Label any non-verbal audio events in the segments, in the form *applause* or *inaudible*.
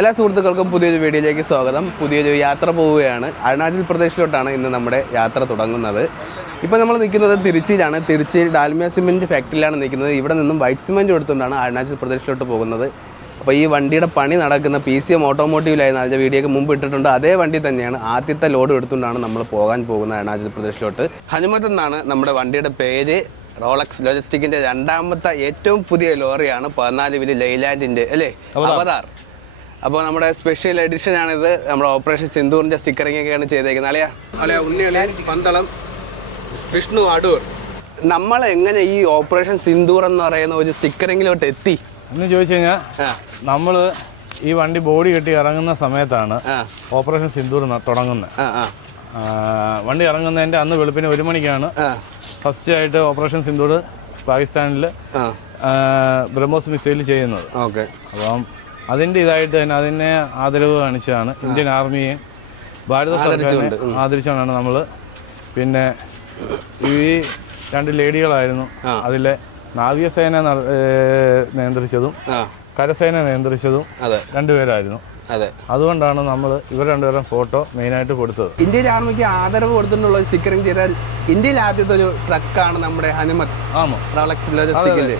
എല്ലാ സുഹൃത്തുക്കൾക്കും പുതിയൊരു വീഡിയോയിലേക്ക് സ്വാഗതം. പുതിയൊരു യാത്ര പോവുകയാണ്. അരുണാചൽ പ്രദേശിലോട്ടാണ് ഇന്ന് നമ്മുടെ യാത്ര തുടങ്ങുന്നത്. ഇപ്പോൾ നമ്മൾ നിൽക്കുന്നത് തിരുച്ചിയിലാണ്. തിരുച്ചിയിൽ ഡാൽമിയ സിമെന്റ് ഫാക്ടറിയിലാണ് നിൽക്കുന്നത്. ഇവിടെ നിന്നും വൈറ്റ് സിമെന്റ് എടുത്തുകൊണ്ടാണ് അരുണാചൽ പ്രദേശിലോട്ട് പോകുന്നത്. അപ്പോൾ ഈ വണ്ടിയുടെ പണി നടക്കുന്ന പി സി എം ഓട്ടോമോട്ടീവിലായിരുന്നു അതിന്റെ വീഡിയോക്ക് മുമ്പ് ഇട്ടിട്ടുണ്ട്. അതേ വണ്ടി തന്നെയാണ് ആദ്യത്തെ ലോഡ് എടുത്തുകൊണ്ടാണ് നമ്മൾ പോകാൻ പോകുന്നത് അരുണാചൽ പ്രദേശിലോട്ട്. ഹനുമത് എന്നാണ് നമ്മുടെ വണ്ടിയുടെ പേര്. റോളക്സ് ലോജിസ്റ്റിക്കിന്റെ രണ്ടാമത്തെ ഏറ്റവും പുതിയ ലോറിയാണ് പതിനാല് വിൽ ലൈലാൻഡിന്റെ അല്ലേ? അവതാർ. അപ്പോൾ നമ്മുടെ സ്പെഷ്യൽ എഡിഷൻ ആണിത്. നമ്മുടെ ഓപ്പറേഷൻ സിന്ദൂറിന്റെ സ്റ്റിക്കറിംഗ് ഒക്കെയാണ് ചെയ്തേക്കുന്നത്. അളിയ. അളിയ ഉണ്ണിയളിയൻ പന്തളം വിഷ്ണു അടൂർ. നമ്മൾ എങ്ങനെ ഈ ഓപ്പറേഷൻ സിന്ദൂർ എന്ന് പറയുന്ന ഒരു സ്റ്റിക്കറിങ്ങിലോട്ട് എത്തി? എന്ന് ചോദിച്ചു കഴിഞ്ഞാൽ നമ്മൾ ഈ വണ്ടി ബോഡി കെട്ടി ഇറങ്ങുന്ന സമയത്താണ് ഓപ്പറേഷൻ സിന്ദൂർ തുടങ്ങുന്നത് വണ്ടി ഇറങ്ങുന്നതിന്റെ അന്ന് വെളുപ്പിന് ഒരു മണിക്കാണ്. ഫസ്റ്റ് ആയിട്ട് ഓപ്പറേഷൻ സിന്ദൂർ പാകിസ്ഥാനിൽ ബ്രഹ്മോസ് മിസൈൽ ചെയ്യുന്നത്. ഓക്കെ. അപ്പം അതിന്റെ ഇതായിട്ട് തന്നെ അതിനെ ആദരവ് കാണിച്ചതാണ്. ഇന്ത്യൻ ആർമിയെ ഭാരത സർക്കാരിനെ ആദരിച്ചാണ് നമ്മൾ പിന്നെ ഈ രണ്ട് ലേഡികളായിരുന്നു അതിലെ നാവികസേന നിയന്ത്രിച്ചതും കരസേന നിയന്ത്രിച്ചതും രണ്ടുപേരായിരുന്നു. അതെ. അതുകൊണ്ടാണ് നമ്മൾ ഇവർ രണ്ടുപേരും ഫോട്ടോ മെയിനായിട്ട് കൊടുത്തത്. ഇന്ത്യൻ ആർമിക്ക് ആദരവ് കൊടുത്തിട്ടുള്ള സ്റ്റിക്കറിംഗ് ചെയ്താൽ ഇന്ത്യയിൽ ആദ്യത്തെ ഒരു ട്രക്കാണ് നമ്മുടെ ഹനുമത്. ആമോ. റോളക്സ് ലോജിസ്റ്റിക്കിന്റെ.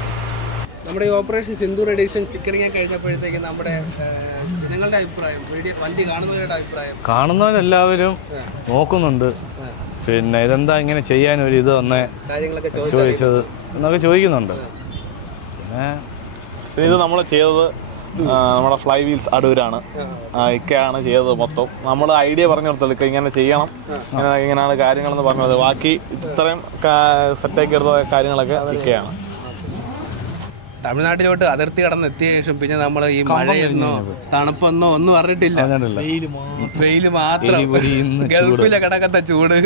നമ്മുടെ ഈ ഓപ്പറേഷൻ സിന്ദൂർ എഡിഷൻ സ്റ്റിക്കറിങ് കഴിഞ്ഞപ്പോഴത്തേക്ക് നമ്മുടെ ജനങ്ങളുടെ അഭിപ്രായം വീഡിയോ വണ്ടി കാണുന്നവരുടെ അഭിപ്രായം. കാണുന്നവരെല്ലാവരും നോക്കുന്നുണ്ട്. പിന്നെ ഇതെന്താ ഇങ്ങനെ ചെയ്യാൻ ഒരു ഇത് വന്നേ? കാര്യങ്ങളൊക്കെ ചോദിച്ചു ചോദിച്ചത് എന്നൊക്കെ ചോദിക്കുന്നുണ്ട്. പിന്നെ ഇത് നമ്മൾ ചെയ്തത് നമ്മുടെ ഫ്ലൈ വീൽസ് അടൂരാണ്. ഇക്കയാണ് ചെയ്തത് മൊത്തം. നമ്മൾ ഐഡിയ പറഞ്ഞു കൊടുത്തത് ഇക്ക ഇങ്ങനെ ചെയ്യണം. ഇങ്ങനെ ഇങ്ങനെയാണ് കാര്യങ്ങളെന്ന് പറഞ്ഞത്. ബാക്കി ഇത്രയും സെറ്റാക്കി എടുത്ത കാര്യങ്ങളൊക്കെ ഇക്കയാണ്. തമിഴ്നാട്ടിലോട്ട് അതിർത്തി കടന്ന് എത്തിയ ശേഷം പിന്നെ നമ്മൾ ഈ മഴയെന്നോ തണുപ്പെന്നോ ഒന്നും അറിഞ്ഞിട്ടില്ല. വെയിൽ വെയിൽ മാത്രം. ഗൾഫിലെ കിടക്കത്തെ ചൂട്.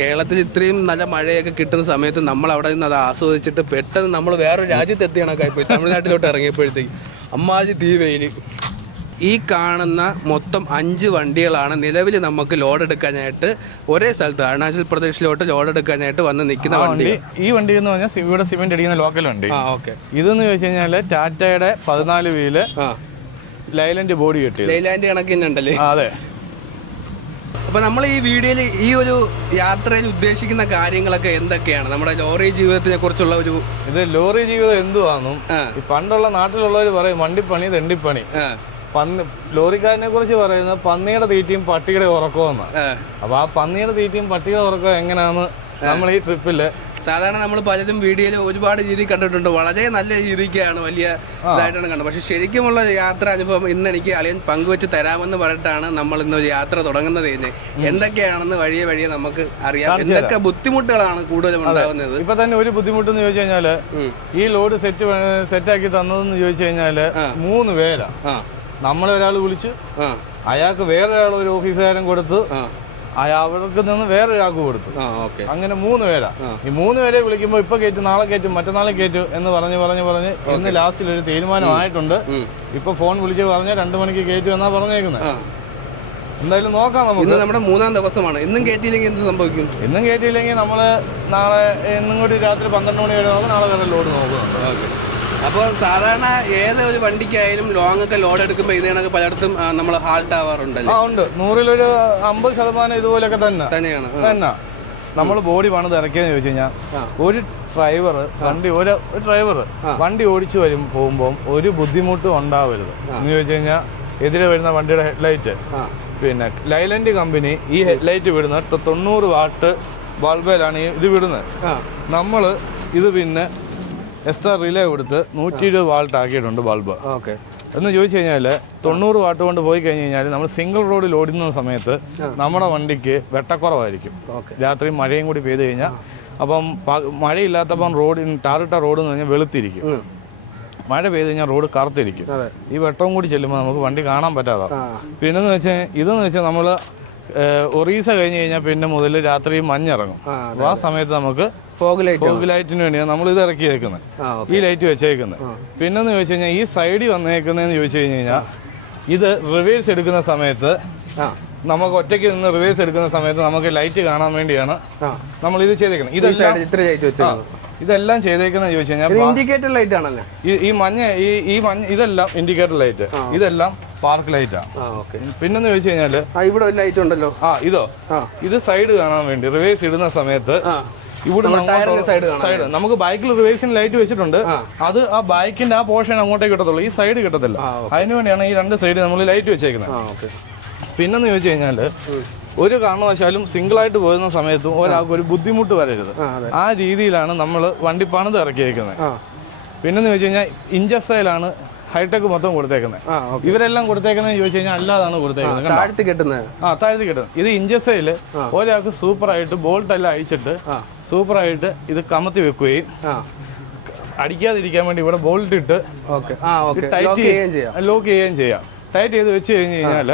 കേരളത്തിൽ ഇത്രയും നല്ല മഴയൊക്കെ കിട്ടുന്ന സമയത്ത് നമ്മൾ അവിടെ നിന്ന് അത് ആസ്വദിച്ചിട്ട് പെട്ടെന്ന് നമ്മൾ വേറൊരു രാജ്യത്ത് എത്തിയണക്കായി പോയി. തമിഴ്നാട്ടിലോട്ട് ഇറങ്ങിയപ്പോഴത്തേക്ക്. അമ്മാജി തീ വെയിൽ ഈ കാണുന്ന മൊത്തം അഞ്ച് വണ്ടികളാണ് നിലവിൽ നമുക്ക് ലോഡ് എടുക്കാനായിട്ട് ഒരേ സ്ഥലത്ത് അരുണാചൽ പ്രദേശിലോട്ട് ലോഡ് എടുക്കാനായിട്ട് വന്ന് നിൽക്കുന്ന വണ്ടി ഈ വണ്ടി എന്ന് പറഞ്ഞാൽ ഇവിടെ സിമെന്റ് അടിക്കുന്ന ലോക്കൽ വണ്ടി. ആ ഓക്കെ ഇതെന്ന് ചോദിച്ചു കഴിഞ്ഞാൽ ടാറ്റയുടെ പതിനാല് വീൽ ആ. ലൈലൻഡ് ബോഡി കിട്ടി ലൈലാൻഡ് കണക്കിനുണ്ടല്ലേ അതെ. അപ്പൊ നമ്മൾ ഈ വീഡിയോയിൽ ഈ ഒരു യാത്രയിൽ ഉദ്ദേശിക്കുന്ന കാര്യങ്ങളൊക്കെ എന്തൊക്കെയാണ്? നമ്മുടെ ലോറി ജീവിതത്തിനെ കുറിച്ചുള്ള ഒരു ഇത് ലോറി ജീവിതം എന്തുവാന്നും. ഈ പണ്ടുള്ള നാട്ടിലുള്ളവർ പറയും വണ്ടിപ്പണി തെണ്ടിപ്പണി. പന്നി ലോറിക്കാരനെ കുറിച്ച് പറയുന്നത് പന്നിയുടെ തീറ്റയും പട്ടിയുടെ ഉറക്കമെന്ന് ആ. അപ്പൊ ആ പന്നിയുടെ തീറ്റയും പട്ടിയുടെ ഉറക്കവും എങ്ങനെയാന്ന് നമ്മൾ ഈ ട്രിപ്പിൽ സാധാരണ നമ്മൾ പലരും വീഡിയോയിൽ ഒരുപാട് രീതി കണ്ടിട്ടുണ്ട്. വളരെ നല്ല രീതിക്കാണ് വലിയ ഇതായിട്ടാണ് കണ്ടത്. പക്ഷെ ശരിക്കുമുള്ള യാത്ര അനുഭവം ഇന്ന് എനിക്ക് അളിയൻ പങ്കുവെച്ച് തരാമെന്ന് പറഞ്ഞിട്ടാണ് നമ്മൾ ഇന്ന് ഒരു യാത്ര തുടങ്ങുന്നത് തന്നെ എന്തൊക്കെയാണെന്ന് വഴിയെ വഴിയെ നമുക്ക് അറിയാം. എന്തൊക്കെ ബുദ്ധിമുട്ടുകളാണ് കൂടുതലും ഉണ്ടാകുന്നത്? ഇപ്പൊ തന്നെ ഒരു ബുദ്ധിമുട്ട് എന്ന് ചോദിച്ചു കഴിഞ്ഞാൽ ഈ ലോഡ് സെറ്റ് സെറ്റാക്കി തന്നതെന്ന് ചോദിച്ചു കഴിഞ്ഞാൽ മൂന്ന് പേരാ. ആ നമ്മളെ ഒരാൾ വിളിച്ചു അയാൾക്ക് വേറൊരാൾ ഒരു ഓഫീസുകാരൻ കൊടുത്ത് അവർക്ക് നിന്ന് വേറൊരാൾക്ക് കൊടുത്തു. അങ്ങനെ മൂന്ന് പേരാ. ഈ മൂന്ന് പേരെ വിളിക്കുമ്പോൾ ഇപ്പൊ കയറ്റും നാളെ കയറ്റും മറ്റന്നാളെ കയറ്റും എന്ന് പറഞ്ഞ് പറഞ്ഞ് പറഞ്ഞ് ഇന്ന് ലാസ്റ്റിൽ ഒരു തീരുമാനമായിട്ടുണ്ട് ഇപ്പൊ ഫോൺ വിളിച്ച് പറഞ്ഞ രണ്ടു മണിക്ക് കയറ്റും എന്നാ പറഞ്ഞേക്കുന്നത് എന്തായാലും നോക്കാം നമുക്ക്. ഇന്ന് നമ്മുടെ മൂന്നാം ദിവസമാണ്. ഇന്നും കേട്ടില്ലെങ്കിൽ എന്ത് സംഭവിക്കും? ഇന്നും കേട്ടില്ലെങ്കിൽ നമ്മൾ നാളെ ഇന്നും കൂടി രാത്രി പന്ത്രണ്ട് മണി വരെ നോക്കാം നാളെ വരെ ലോഡ് നോക്കുന്നുണ്ട്. അപ്പോൾ സാധാരണ ഏത് ഒരു വണ്ടിക്കായാലും ലോങ് ഒക്കെ ലോഡ് എടുക്കുമ്പോൾ ഇതിനൊക്കെ കണക്ക് പലയിടത്തും നമ്മൾ ഹാൾട്ട് ആവാറുണ്ടല്ലോ? ആ ഉണ്ട്. നൂറിലൊരു അമ്പത് ശതമാനം ഇതുപോലൊക്കെ തന്നെ. തന്നെയാണ് തന്നെ. നമ്മൾ ബോഡി പണിത് ഇറക്കിയെന്ന് ചോദിച്ചു കഴിഞ്ഞാൽ ഒരു ഡ്രൈവർ വണ്ടി ഒരു ഡ്രൈവർ വണ്ടി ഓടിച്ചു വരും പോകുമ്പോൾ ഒരു ബുദ്ധിമുട്ടും ഉണ്ടാവരുത്. എന്ന് ചോദിച്ചു കഴിഞ്ഞാൽ എതിരെ വരുന്ന വണ്ടിയുടെ ഹെഡ്ലൈറ്റ് ലൈറ്റ് പിന്നെ ലൈലൻഡ് കമ്പനി ഈ ഹെഡ്ലൈറ്റ് വിടുന്ന തൊണ്ണൂറ് വാട്ട് ബൾബിലാണ് ഈ ഇത് വിടുന്നത്. നമ്മൾ ഇത് പിന്നെ എക്സ്ട്രാ റിലേ കൊടുത്ത് നൂറ്റി ഇരുപത് വാൾട്ട് ആക്കിയിട്ടുണ്ട് ബൾബ്. ഓക്കെ. എന്ന് ചോദിച്ചു കഴിഞ്ഞാൽ തൊണ്ണൂറ് വാട്ട് കൊണ്ട് പോയി കഴിഞ്ഞ് കഴിഞ്ഞാൽ നമ്മൾ സിംഗിൾ റോഡിൽ ഓടുന്ന സമയത്ത് നമ്മുടെ വണ്ടിക്ക് വെട്ടക്കുറവായിരിക്കും. രാത്രി മഴയും കൂടി പെയ്ത് കഴിഞ്ഞാൽ അപ്പം മഴയില്ലാത്തപ്പം റോഡിന് ടാറിട്ട റോഡ് എന്ന് പറഞ്ഞാൽ വെളുത്തിരിക്കും. മഴ പെയ്ത് കഴിഞ്ഞാൽ റോഡ് കറുത്തിരിക്കും. ഈ വെട്ടവും കൂടി ചെല്ലുമ്പോൾ നമുക്ക് വണ്ടി കാണാൻ പറ്റാതെ പിന്നെന്ന് വെച്ചാൽ ഇതെന്ന് വെച്ചാൽ നമ്മൾ ഒറീസ കഴിഞ്ഞ് കഴിഞ്ഞാൽ പിന്നെ മുതൽ രാത്രി മഞ്ഞിറങ്ങും. ആ സമയത്ത് നമുക്ക് ഫോഗ് ലൈറ്റ് ഫോഗ് ലൈറ്റിന് വേണ്ടിയാണ് നമ്മൾ ഇത് ഇറക്കി വെക്കുന്നത്. ഈ ലൈറ്റ് വെച്ചേക്കുന്നത്. പിന്നെന്ന് ചോദിച്ചു കഴിഞ്ഞാൽ ഈ സൈഡിൽ വന്നേക്കുന്നതെന്ന് ചോദിച്ചു കഴിഞ്ഞ് കഴിഞ്ഞാൽ ഇത് റിവേഴ്സ് എടുക്കുന്ന സമയത്ത് നമുക്ക് ഒറ്റയ്ക്ക് നിന്ന് റിവേഴ്സ് എടുക്കുന്ന സമയത്ത് നമുക്ക് ലൈറ്റ് കാണാൻ വേണ്ടിയാണ് നമ്മൾ ഇത് ചെയ്തേക്കുന്നത്. ഇത് ഇതെല്ലാം ഇത്ര ലൈറ്റ് വെച്ചേക്കുന്നത്. ഇതെല്ലാം ചെയ്തേക്കുന്നത് ചോദിച്ചു കഴിഞ്ഞാൽ ഇൻഡിക്കേറ്റർ ലൈറ്റ് ആണല്ലേ? ഈ മഞ്ഞ ഈ ഈ മഞ്ഞ ഇതെല്ലാം ഇൻഡിക്കേറ്റർ ലൈറ്റ് ഇതെല്ലാം പാർക്ക് ലൈറ്റ് പിന്നെന്ന് ചോദിച്ചു കഴിഞ്ഞാൽ ഇവിടെ ലൈറ്റ് ഉണ്ടല്ലോ. ആ ഇതോ. ഇത് സൈഡ് കാണാൻ വേണ്ടി റിവേഴ്സ് ഇടുന്ന സമയത്ത് ഇവിടെ സൈഡ് സൈഡ് നമുക്ക് ബൈക്കിൽ റിവേഴ്സിന് ലൈറ്റ് വെച്ചിട്ടുണ്ട്. അത് ആ ബൈക്കിന്റെ ആ പോർഷൻ അങ്ങോട്ടേ കിട്ടത്തുള്ളൂ. ഈ സൈഡ് കിട്ടത്തില്ല. അതിനു വേണ്ടിയാണ് ഈ രണ്ട് സൈഡ് നമ്മൾ ലൈറ്റ് വെച്ചേക്കുന്നത്. പിന്നെന്ന് ചോദിച്ചു കഴിഞ്ഞാൽ ഒരു കാരണവശാലും സിംഗിൾ ആയിട്ട് പോകുന്ന സമയത്തും ഒരാൾക്ക് ഒരു ബുദ്ധിമുട്ട് വരരുത്. ആ രീതിയിലാണ് നമ്മൾ വണ്ടി പണിത് ഇറക്കിയേക്കുന്നത് പിന്നെന്ന് ചോദിച്ചു കഴിഞ്ഞാൽ ഇഞ്ചസയിലാണ് ഹൈടെക് മൊത്തം കൊടുത്തേക്കുന്നത്. ഇവരെല്ലാം കൊടുത്തേക്കുന്നത് ചോദിച്ചു കഴിഞ്ഞാൽ അല്ലാതാണ് കൊടുത്തേക്കുന്നത്? താഴ്ത്തി കെട്ടുന്നത്. ആ താഴ്ത്തി കെട്ടുന്നത്. ഇത് ഇഞ്ചസയിൽ ഒരാൾക്ക് സൂപ്പറായിട്ട് ബോൾട്ട് എല്ലാം അഴിച്ചിട്ട് സൂപ്പർ സൂപ്പറായിട്ട് ഇത് കമത്തി വെക്കുകയും അടിക്കാതിരിക്കാൻ വേണ്ടി ഇവിടെ ബോൾട്ട് ഇട്ട് ടൈറ്റ് ലോക്ക് ചെയ്യുകയും ചെയ്യാം. ലോക്ക് ചെയ്യുകയും ചെയ്യാം. ടൈറ്റ് ചെയ്ത് വെച്ച് കഴിഞ്ഞ് കഴിഞ്ഞാൽ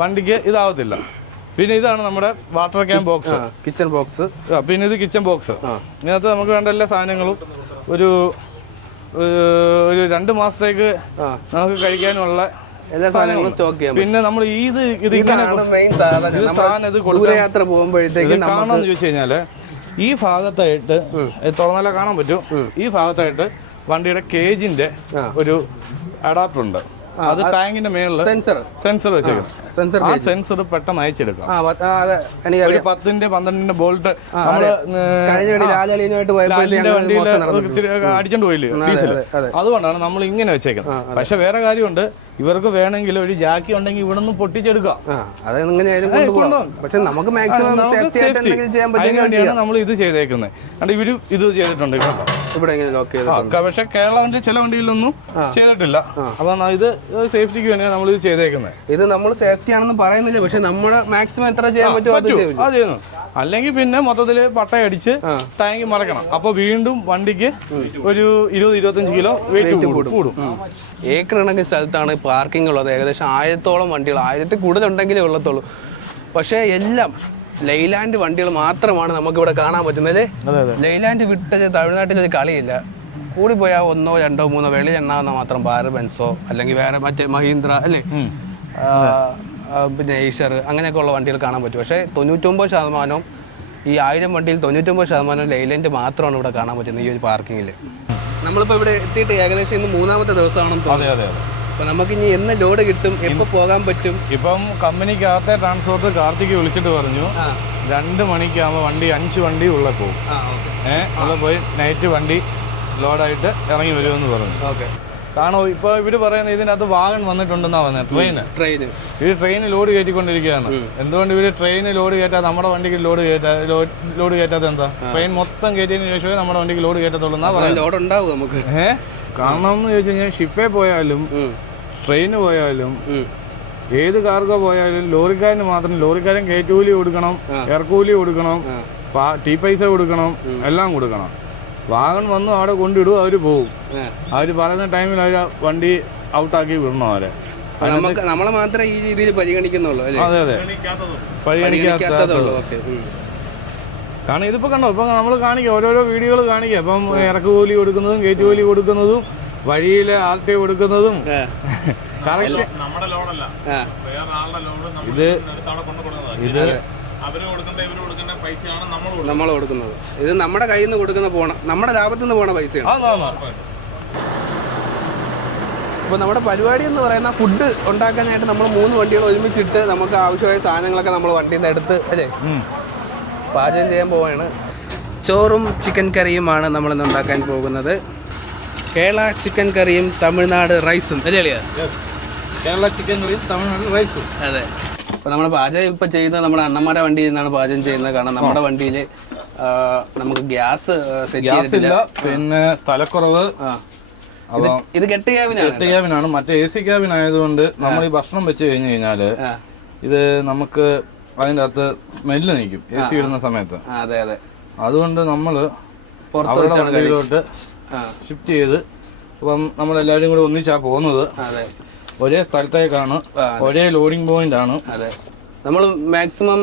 വണ്ടിക്ക് ഇതാവത്തില്ല. പിന്നെ ഇതാണ് നമ്മുടെ water can box. Kitchen box. പിന്നെ ഇത് കിച്ചൺ ബോക്സ്. ഇതിനകത്ത് നമുക്ക് വേണ്ട എല്ലാ സാധനങ്ങളും ഒരു ഒരു- രണ്ട് മാസത്തേക്ക് നമുക്ക് കഴിക്കാനുള്ള എല്ലാ സാധനങ്ങളും സ്റ്റോക്ക് ചെയ്യാം പിന്നെ നമ്മൾ ഈ ഇത് ഇങ്ങനെ യാത്ര ഇത് ഇത് പോകുമ്പോഴത്തേക്കും ഇത് കാണാന്ന് ചോദിച്ചു കഴിഞ്ഞാൽ ഈ ഭാഗത്തായിട്ട് തുറന്നല്ല തുറന്നാലേ കാണാൻ പറ്റും. ഈ ഭാഗത്തായിട്ട് വണ്ടിയുടെ കേജിന്റെ ഒരു അഡാപ്റ്റർ ഉണ്ട്. അത് ടാങ്കിന്റെ മേളിൽ സെൻസർ സെൻസർ വെച്ചേക്കുന്നത് സെൻസർ ആ സെൻസർ പെട്ടെന്ന് അയച്ചെടുക്കാം. ഒരു പത്തിന്റെ പന്ത്രണ്ടിന്റെ ബോൾട്ട് നമ്മൾ അടിച്ചോണ്ട് പോയില്ലേ. അതുകൊണ്ടാണ് നമ്മൾ ഇങ്ങനെ വെച്ചേക്കുന്നത്. പക്ഷെ വേറെ കാര്യമുണ്ട്. ഇവർക്ക് വേണമെങ്കിൽ ഒരു ജാക്കി ഉണ്ടെങ്കിൽ ഇവിടെ നിന്ന് പൊട്ടിച്ചെടുക്കാം പക്ഷെ നമുക്ക് മാക്സിമം സേഫ്റ്റി ആയിട്ട് ചെയ്യാൻ അതിന് പറ്റുമെങ്കിൽ വേണ്ടിയാണ് നമ്മൾ ഇത് ചെയ്തേക്കുന്നത്. അതുകൊണ്ട് ഇവർ ഇത് ചെയ്തിട്ടുണ്ട് ഇവിടെ പക്ഷെ കേരള വണ്ടി ചില വണ്ടിയിലൊന്നും ചെയ്തിട്ടില്ല. അപ്പൊ ഇത് സേഫ്റ്റിക്ക് വേണ്ടിയാണ് നമ്മൾ ഇത് ചെയ്തേക്കുന്നത്. ഇത് നമ്മൾ സേഫ്റ്റി ആണെന്ന് പറയുന്നില്ല പക്ഷെ നമ്മുടെ മാക്സിമം എത്ര ചെയ്യാൻ പറ്റുമോ അത് പറ്റും. അത് ചെയ്യുന്നു. അല്ലെങ്കിൽ പിന്നെ മൊത്തത്തിൽ പട്ടയടിച്ച് ടാങ്ക് മറക്കണം. അപ്പൊ വീണ്ടും വണ്ടിക്ക് ഒരു ഇരുപത് ഇരുപത്തഞ്ച് കിലോ വെയിറ്റ് കൂടും. കൂടും. ഏക്കർ കണക്കിന് സ്ഥലത്താണ് പാർക്കിംഗ് ഉള്ളത്. ഏകദേശം ആയിരത്തോളം വണ്ടികൾ ആയിരത്തിൽ കൂടുതൽ ഉണ്ടെങ്കിലേ ഉള്ളത്തുള്ളൂ. പക്ഷേ എല്ലാം ലൈലാൻഡ് വണ്ടികൾ മാത്രമാണ് നമുക്ക് ഇവിടെ കാണാൻ പറ്റുന്നത്. ലൈലാൻഡ് വിട്ടത് തമിഴ്നാട്ടിൽ ഒരു കളിയില്ല. കൂടിപ്പോയാൽ ഒന്നോ രണ്ടോ മൂന്നോ വെള്ളി എണ്ണാവുന്ന മാത്രം ബാർ ബെൻസോ അല്ലെങ്കിൽ വേറെ മറ്റേ മഹീന്ദ്ര അല്ലേ? പിന്നെ ഈഷർ അങ്ങനെയൊക്കെ ഉള്ള വണ്ടികൾ കാണാൻ പറ്റും. പക്ഷേ തൊണ്ണൂറ്റൊമ്പത് ശതമാനവും ഈ ആയിരം വണ്ടിയിൽ തൊണ്ണൂറ്റൊമ്പത് ശതമാനം ലൈലൻഡ് മാത്രമാണ് ഇവിടെ കാണാൻ പറ്റുന്നത് ഈ ഒരു പാർക്കിങ്ങിൽ നമ്മളിപ്പോൾ ഇവിടെ എത്തിയിട്ട് ഏകദേശം ഇന്ന് മൂന്നാമത്തെ ദിവസമാണെന്ന് തോന്നുന്നു. അതെ അതെ അപ്പോൾ നമുക്ക് ഇനി എന്ന് ലോഡ് കിട്ടും എപ്പോൾ പോകാൻ പറ്റും? ഇപ്പം കമ്പനിക്കകത്തെ ട്രാൻസ്പോർട്ട് കാർത്തിക് വിളിച്ചിട്ട് പറഞ്ഞു രണ്ട് മണിക്കാകുമ്പോൾ വണ്ടി അഞ്ച് വണ്ടി ഉള്ള പോകും ഏഹ് അവിടെ പോയി നൈറ്റ് വണ്ടി ലോഡായിട്ട് ഇറങ്ങി വരുമെന്ന് പറഞ്ഞു. ഓക്കെ. കാരണം ഇപ്പോൾ ഇവർ പറയുന്നത് ഇതിനകത്ത് വാഗൺ വന്നിട്ടുണ്ടെന്നാണ് പറഞ്ഞത് ട്രെയിന്. ട്രെയിന്. ഇവർ ട്രെയിന് ലോഡ് കയറ്റിക്കൊണ്ടിരിക്കുകയാണ്. എന്തുകൊണ്ട് ഇവർ ട്രെയിന് ലോഡ് കയറ്റാതെ നമ്മുടെ വണ്ടിക്ക് ലോഡ് കയറ്റാ ലോഡ് കയറ്റാത്ത എന്താ? ട്രെയിൻ മൊത്തം കയറ്റിയതിന് ശേഷമേ നമ്മുടെ വണ്ടിക്ക് ലോഡ് കയറ്റത്തുള്ളൂ എന്നാ പറയുന്നത് നമുക്ക്. ഏഹ് കാരണം എന്ന് ചോദിച്ചു കഴിഞ്ഞാൽ ഷിപ്പേ പോയാലും. ട്രെയിന് പോയാലും ഏത് കാർഗോ പോയാലും ലോറിക്കാരന് മാത്രം ലോറിക്കാരൻ കയറ്റൂലി കൊടുക്കണം ഇറക്കൂലി കൊടുക്കണം ടീ പൈസ കൊടുക്കണം എല്ലാം കൊടുക്കണം. വാഗൺ വന്നു അവിടെ കൊണ്ടിടും അവർ പോകും അവർ അവർ പറയുന്ന ടൈമിൽ അവർ വണ്ടി ഔട്ടാക്കി വിടണം അവരെ. നമുക്ക് നമ്മളെ മാത്രമേ ഈ രീതിയിൽ പരിഗണിക്കുന്നുള്ളൂ അതെ അതെ. പരിഗണിക്കാത്ത പരിഗണിക്കാത്തതുള്ളൂ. കാരണം ഇതിപ്പോ കണ്ടോ ഇപ്പൊ നമ്മൾ കാണിക്കുക ഓരോരോ വീഡിയോകൾ കാണിക്കുക ഇപ്പം ഇറക്കുകൂലി കൊടുക്കുന്നതും കയറ്റുകൂലി കൊടുക്കുന്നതും വഴിയിലെ ആർ ടി കൊടുക്കുന്നതും കറക്റ്റ്. ഇത് ഇത് കൊടുക്കേണ്ട കൊടുക്കേണ്ട പൈസയാണ് നമ്മൾ നമ്മൾ കൊടുക്കുന്നത്. ഇത് നമ്മുടെ കയ്യിൽ നിന്ന് കൊടുക്കുന്ന പോണ നമ്മുടെ ലാഭത്തിൽ നിന്ന് പോണ പൈസയാണ്. അപ്പോൾ നമ്മുടെ പരിപാടി എന്ന് പറയുന്ന ഫുഡ് ഉണ്ടാക്കാനായിട്ട് നമ്മൾ മൂന്ന് വണ്ടികൾ ഒരുമിച്ചിട്ട് നമുക്ക് ആവശ്യമായ സാധനങ്ങളൊക്കെ നമ്മൾ വണ്ടിയിൽ നിന്ന് എടുത്ത് അല്ലേ? പാചകം ചെയ്യാൻ പോവാണ്. ചോറും ചിക്കൻ കറിയുമാണ് നമ്മളിന്ന് ഉണ്ടാക്കാൻ പോകുന്നത്. കേരള ചിക്കൻ കറിയും തമിഴ്നാട് റൈസും അല്ലേ കേരള ചിക്കൻ കറിയും തമിഴ്നാട് റൈസും അതെ. അപ്പോൾ നമ്മുടെ പാചകം ഇപ്പോൾ ചെയ്യുന്നത് നമ്മുടെ അണ്ണന്മാരുടെ വണ്ടിയിൽ നിന്നാണ് പാചകം ചെയ്യുന്നത്. കാരണം നമ്മുടെ വണ്ടിയിൽ നമുക്ക് ഗ്യാസ് ഗ്യാസ് ഇല്ല പിന്നെ സ്ഥലക്കുറവ്. ഇത് കെട്ട് ക്യാബിനാണ് എട്ട് ക്യാബിനാണ് മറ്റേ എ സി ക്യാബിൻ ആയതുകൊണ്ട് നമ്മൾ ഈ ഭക്ഷണം വെച്ച് കഴിഞ്ഞു കഴിഞ്ഞാൽ ഇത് നമുക്ക് അതിന്റെ അകത്ത് സ്മെല്ല് നിൽക്കും എ സി ഇടുന്ന സമയത്ത്. അതെ അതെ. അതുകൊണ്ട് നമ്മൾ അവരുടെ വണ്ടിയിലോട്ട് ഷിഫ്റ്റ് ചെയ്ത് അപ്പം നമ്മളെല്ലാവരും കൂടെ ഒന്നിച്ചാ പോകുന്നത്. അതെ. ഒരേ സ്ഥലത്തേക്കാണ് ഒരേ ലോഡിംഗ് പോയിന്റ് ആണ്. അതെ. നമ്മൾ മാക്സിമം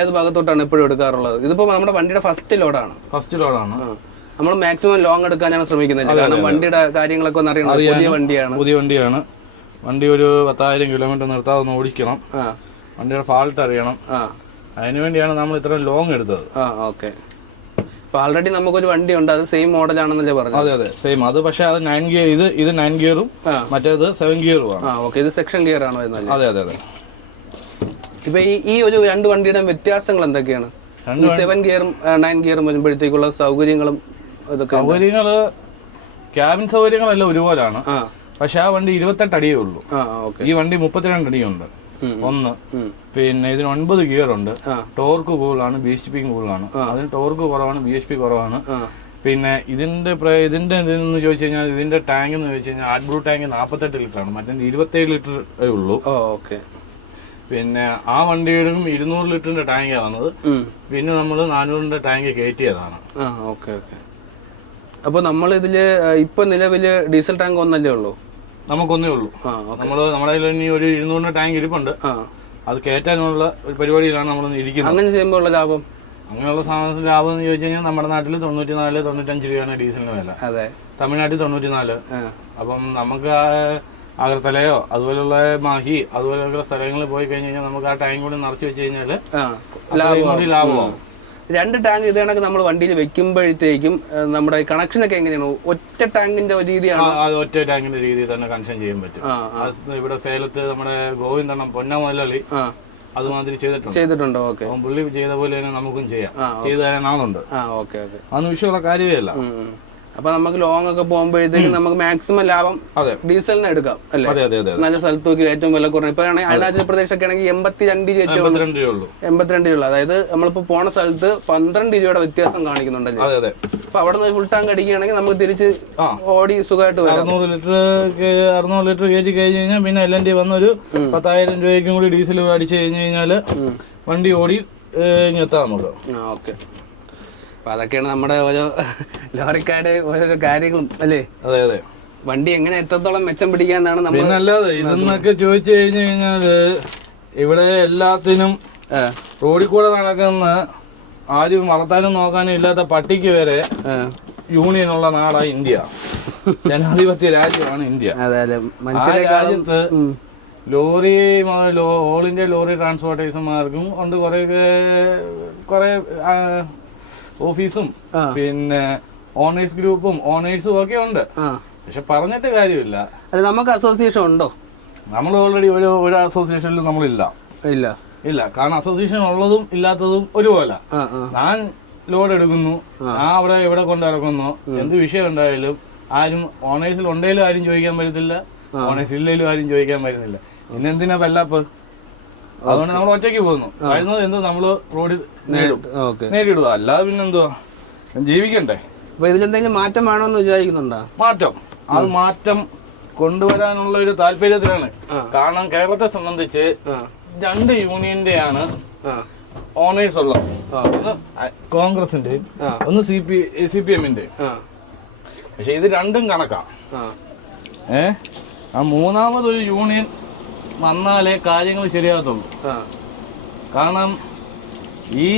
ഏത് ഭാഗത്തോട്ടാണ് എപ്പോഴും എടുക്കാറുള്ളത്? ഇതിപ്പോ നമ്മുടെ വണ്ടിയുടെ ഫസ്റ്റ് ലോഡാണ് ഫസ്റ്റ് ലോഡാണ് നമ്മൾ മാക്സിമം ലോങ് എടുക്കാനാണ് ശ്രമിക്കുന്നില്ല. കാരണം വണ്ടിയുടെ കാര്യങ്ങളൊക്കെ ഒന്ന് അറിയണം. പുതിയ വണ്ടിയാണ്. പുതിയ വണ്ടിയാണ്. വണ്ടി ഒരു പത്തായിരം കിലോമീറ്റർ നിർത്താതെ ഒന്ന് ഓടിക്കണം. വണ്ടിയുടെ ഫാൾട്ട് അറിയണം. ആ. അതിനു വേണ്ടിയാണ് നമ്മൾ ഇത്രയും ലോങ് എടുത്തത്. ആ ഓക്കെ. ഇപ്പൊ ആൾറെഡി നമുക്കൊരു വണ്ടി ഉണ്ട് അത് സെയിം മോഡലാണെന്നല്ലേ പറഞ്ഞു അതെ അതെ സെയിം അത് പക്ഷേ അത് നയൻ ഗിയർ ഇത് ഇത് നയൻ ഗിയറും മറ്റേത് സെവൻ ഗിയറും ആണ്. ആ ഓക്കെ ഇത് സെക്ഷൻ ഗിയർ ആണോ എന്നല്ലേ അതെ അതെ അതെ. ഇപ്പൊ ഈ ഈ ഒരു രണ്ട് വണ്ടിയുടെ വ്യത്യാസങ്ങൾ എന്തൊക്കെയാണ്? സെവൻ ഗിയറും നയൻ ഗിയറും വരുമ്പോഴത്തേക്കുള്ള സൗകര്യങ്ങളും സൗകര്യങ്ങൾ ക്യാബിൻ സൗകര്യങ്ങളെല്ലാം ഒരുപോലാണ്. പക്ഷെ ആ വണ്ടി ഇരുപത്തെട്ട് അടിയേ ഉള്ളൂ. ഈ വണ്ടി മുപ്പത്തിരണ്ട് അടിയുണ്ട്. ഒന്ന്. പിന്നെ ഇതിന് ഒൻപത് ഗിയർ ഉണ്ട്. ടോർക്ക് കൂടുതലാണ് ബി എച്ച് പി കൂടുതലാണ് അതിന് ടോർക്ക് കുറവാണ് ബി എച്ച് പി കുറവാണ് പിന്നെ ഇതിന്റെ ഇതിന്റെ ഇതെന്ന് ചോദിച്ചു കഴിഞ്ഞാൽ ഇതിന്റെ ടാങ്ക് എന്ന് ചോദിച്ചു കഴിഞ്ഞാൽ ആഡ്ബ്രൂ ടാങ്ക് നാൽപ്പത്തെട്ട് ലിറ്റർ ആണ്. മറ്റേ ഇരുപത്തേഴ് ലിറ്റർ ഉള്ളൂ. ഓക്കെ. പിന്നെ ആ വണ്ടിയുടെ ഇരുന്നൂറ് ലിറ്ററിന്റെ ടാങ്കാണ് വന്നത്. പിന്നെ നമ്മൾ നാനൂറിന്റെ ടാങ്ക് കയറ്റിയതാണ്. അപ്പൊ ഓക്കെ ഓക്കെ. അപ്പോൾ നമ്മൾ ഇതിൽ ഇപ്പൊ നിലവിൽ ഡീസൽ ടാങ്ക് ഒന്നല്ലേ ഉള്ളൂ? നമുക്കൊന്നേ ഉള്ളൂ. നമ്മൾ നമ്മുടെ കയ്യിൽ ഇനി ഒരു ഇരുന്നൂറിന് ടാങ്ക് ഇരിപ്പുണ്ട്. അത് കയറ്റാനുള്ള ഒരു പരിപാടിയിലാണ് നമ്മൾ ഇരിക്കുന്നത്. അങ്ങനെ ചെയ്യുമ്പോൾ ലാഭം? അങ്ങനെയുള്ള സാധനത്തിന് ലാഭം എന്ന് ചോദിച്ചു കഴിഞ്ഞാൽ നമ്മുടെ നാട്ടിൽ തൊണ്ണൂറ്റി നാല് തൊണ്ണൂറ്റഞ്ച് രൂപയാണ് ഡീസലിന് വില. അതെ. തമിഴ്നാട്ടിൽ തൊണ്ണൂറ്റി നാല് അപ്പം നമുക്ക് അകർത്തലയോ അഗർത്തലയോ അതുപോലുള്ള മാഹി അതുപോലെയുള്ള സ്ഥലങ്ങളിൽ പോയി കഴിഞ്ഞ് കഴിഞ്ഞാൽ നമുക്ക് ആ ടാങ്ക് കൂടി നിറച്ച് വെച്ച് കഴിഞ്ഞാൽ ലാഭമാവും. രണ്ട് ടാങ്ക് ഇത് കണക്ക് നമ്മൾ വണ്ടിയിൽ വെക്കുമ്പോഴത്തേക്കും നമ്മുടെ കണക്ഷൻ ഒക്കെ എങ്ങനെയാണ്? ഒറ്റ ടാങ്കിന്റെ രീതിയാണ്? ഒറ്റ ടാങ്കിന്റെ രീതി തന്നെ കണക്ഷൻ ചെയ്യാൻ പറ്റും. ഇവിടെ സേലത്ത് നമ്മുടെ ഗോവിന്ദണ്ണം പൊന്ന മുതലാളി ആ. അതുമാതിരി ചെയ്തിട്ടുണ്ട്. ചെയ്തിട്ടുണ്ടോ ഓക്കെ. പുള്ളി ചെയ്ത പോലെ തന്നെ നമുക്കും ചെയ്യാം. ചെയ്തു തരാൻ ആളുണ്ട് അതൊന്നും വിഷയമുള്ള കാര്യമേ അല്ല. അപ്പൊ നമുക്ക് ലോങ് ഒക്കെ പോകുമ്പോഴത്തേക്ക് നമുക്ക് മാക്സിമം ലാഭം ഡീസലിന് എടുക്കാം അല്ലേ? നല്ല സ്ഥലത്ത് നോക്കി ഏറ്റവും വില കുറഞ്ഞ ഇപ്പൊ ആണെങ്കിൽ അരുണാചൽ ആണെങ്കിൽ രണ്ട് രൂപ ഏറ്റവും എൺപത്തിരണ്ട് രൂപ എൺപത്തിരണ്ട് രൂപ അതായത് നമ്മളിപ്പോ പോണ സ്ഥലത്ത് പന്ത്രണ്ട് രൂപയുടെ വ്യത്യാസം കാണിക്കുന്നുണ്ടല്ലോ? അപ്പൊ അവിടെ നിന്ന് ഫുൾ ടാങ്ക് അടിക്കുകയാണെങ്കിൽ നമുക്ക് തിരിച്ച്. ഓടി സുഖമായിട്ട് വരാം. അറുന്നൂറ് ലിറ്റർ അറുന്നൂറ് ലിറ്റർ കയറ്റി കഴിഞ്ഞു കഴിഞ്ഞാൽ പിന്നെ എൽ എൻ ഡി വന്നൊരു പത്തായിരം രൂപയ്ക്കും കൂടി ഡീസൽ അടിച്ചു കഴിഞ്ഞു കഴിഞ്ഞാൽ വണ്ടി ഓടി ഇങ്ങെത്താം നമുക്ക്. ഓക്കെ. അപ്പൊ അതൊക്കെയാണ് നമ്മുടെ ഓരോ ലോറിക്കാരുടെ ഓരോരോ കാര്യങ്ങളും അല്ലേ? അതെ അതെ. വണ്ടി എങ്ങനെ എത്രത്തോളം മെച്ചം പിടിക്കാന്നാണ് നമ്മൾ അല്ലാതെ ഇതെന്നൊക്കെ ചോദിച്ചു കഴിഞ്ഞു കഴിഞ്ഞാൽ ഇവിടെ എല്ലാത്തിനും റോഡിൽ കൂടെ നടക്കുന്ന ആരും വളർത്താനും നോക്കാനും ഇല്ലാത്ത പട്ടിക്ക് വരെ യൂണിയൻ ഉള്ള നാടാണ് ഇന്ത്യ. ജനാധിപത്യ രാജ്യമാണ് ഇന്ത്യ. ആ രാജ്യത്ത് ലോറി ഓൾ ഇന്ത്യ ലോറി ട്രാൻസ്പോർട്ടേഷന്മാർക്കും ഉണ്ട് കുറെ കുറെ ഓഫീസും പിന്നെ ഓണേഴ്സ് ഗ്രൂപ്പും ഓണേഴ്സും ഒക്കെ ഉണ്ട്. പക്ഷെ പറഞ്ഞിട്ട് കാര്യമില്ല. അല്ല നമുക്ക് അസോസിയേഷൻ ഉണ്ടോ? നമ്മൾ ഓൾറെഡി ഒരു ഒരു അസോസിയേഷനിൽ നമ്മളില്ല. ഇല്ല. ഇല്ല കാരണം അസോസിയേഷൻ ഉള്ളതും ഇല്ലാത്തതും ഒരുപോലെ. ഞാൻ ലോഡ് എടുക്കുന്നു ആ. അവിടെ ഇവിടെ കൊണ്ടിറക്കുന്നു എന്ത് വിഷയം ഉണ്ടായാലും ആരും ഓണേഴ്സിൽ ഉണ്ടെങ്കിലും ആരും ചോദിക്കാൻ പറ്റത്തില്ല. ഓണേഴ്സ് ഇല്ലെങ്കിലും ആരും ചോദിക്കാൻ പറ്റുന്നില്ല പിന്നെന്തിനാ വെല്ലാപ്പ്? അതുകൊണ്ട് നമ്മൾ ഒറ്റയ്ക്ക് പോകുന്നു. വരുന്നത് എന്തോ? നമ്മൾ റോഡിൽ നേടും നേരിടുക. അല്ലാതെ പിന്നെന്തുവാ? ജീവിക്കണ്ടേ? അപ്പൊ ഇതിലെന്തെങ്കിലും മാറ്റം വേണമെന്ന് വിചാരിക്കുന്നുണ്ടോ? മാറ്റം. അത് മാറ്റം കൊണ്ടുവരാനുള്ള ഒരു താല്പര്യത്തിലാണ്. കാരണം കേരളത്തെ സംബന്ധിച്ച് രണ്ട് യൂണിയന്റെയാണ് ഓണേഴ്സ് ഉള്ളത്. ഒന്ന് കോൺഗ്രസിന്റെയും ആ. ഒന്ന് സി പി സി പി എമ്മിന്റെയും പക്ഷെ ഇത് രണ്ടും കണക്കാം. ആ. ഏ? ആ മൂന്നാമതൊരു യൂണിയൻ വന്നാലേ കാര്യങ്ങൾ ശരിയാകത്തുള്ളൂ. കാരണം ഈ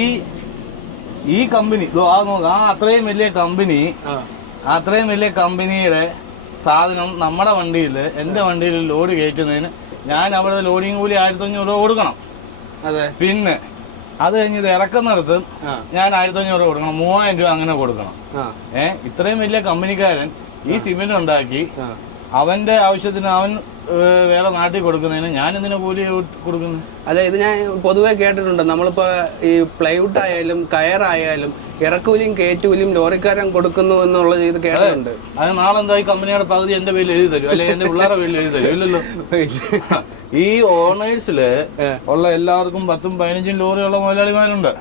ഈ കമ്പനി ആ നോക്ക് ആ അത്രയും വലിയ കമ്പനി അത്രയും വലിയ കമ്പനിയുടെ സാധനം നമ്മുടെ വണ്ടിയിൽ എന്റെ വണ്ടിയിൽ ലോഡ് കയറ്റുന്നതിന് ഞാൻ അവിടെ ലോഡിങ് കൂലി ആയിരത്തഞ്ഞൂറ് രൂപ കൊടുക്കണം. അതെ. പിന്നെ അത് കഴിഞ്ഞ് ഇത് ഇറക്കുന്നിടത്ത് ഞാൻ ആയിരത്തഞ്ഞൂറ് രൂപ കൊടുക്കണം. മൂവായിരം രൂപ അങ്ങനെ കൊടുക്കണം. ഏഹ് ഇത്രയും വലിയ കമ്പനിക്കാരൻ ഈ സിമെന്റ് ഉണ്ടാക്കി അവന്റെ ആവശ്യത്തിന് അവൻ വേറെ നാട്ടിൽ കൊടുക്കുന്നതിന് ഞാൻ ഇതിന് കൂലി കൊടുക്കുന്നത്? അല്ല ഇത് ഞാൻ പൊതുവേ കേട്ടിട്ടുണ്ട്. നമ്മളിപ്പോ ഈ പ്ലൈവുഡ് ആയാലും കയറായാലും ഇറക്കൂലിയും കയറ്റൂലിയും ലോറിക്കാരൻ കൊടുക്കുന്നു എന്നുള്ള ഇത് കേട്ടിട്ടുണ്ട്. അത് നാളെ എന്തായി ഈ കമ്പനിയുടെ പകുതി എന്റെ പേരിൽ എഴുതി തരും. അല്ലെങ്കിൽ എന്റെ പിള്ളേരുടെ പേരിൽ എഴുതി തരും. ഇല്ലല്ലോ. ഈ ഓണേഴ്സിൽ ഉള്ള എല്ലാവർക്കും പത്തും പതിനഞ്ചും ലോറിയുള്ള മുതലാളിമാരുണ്ട്.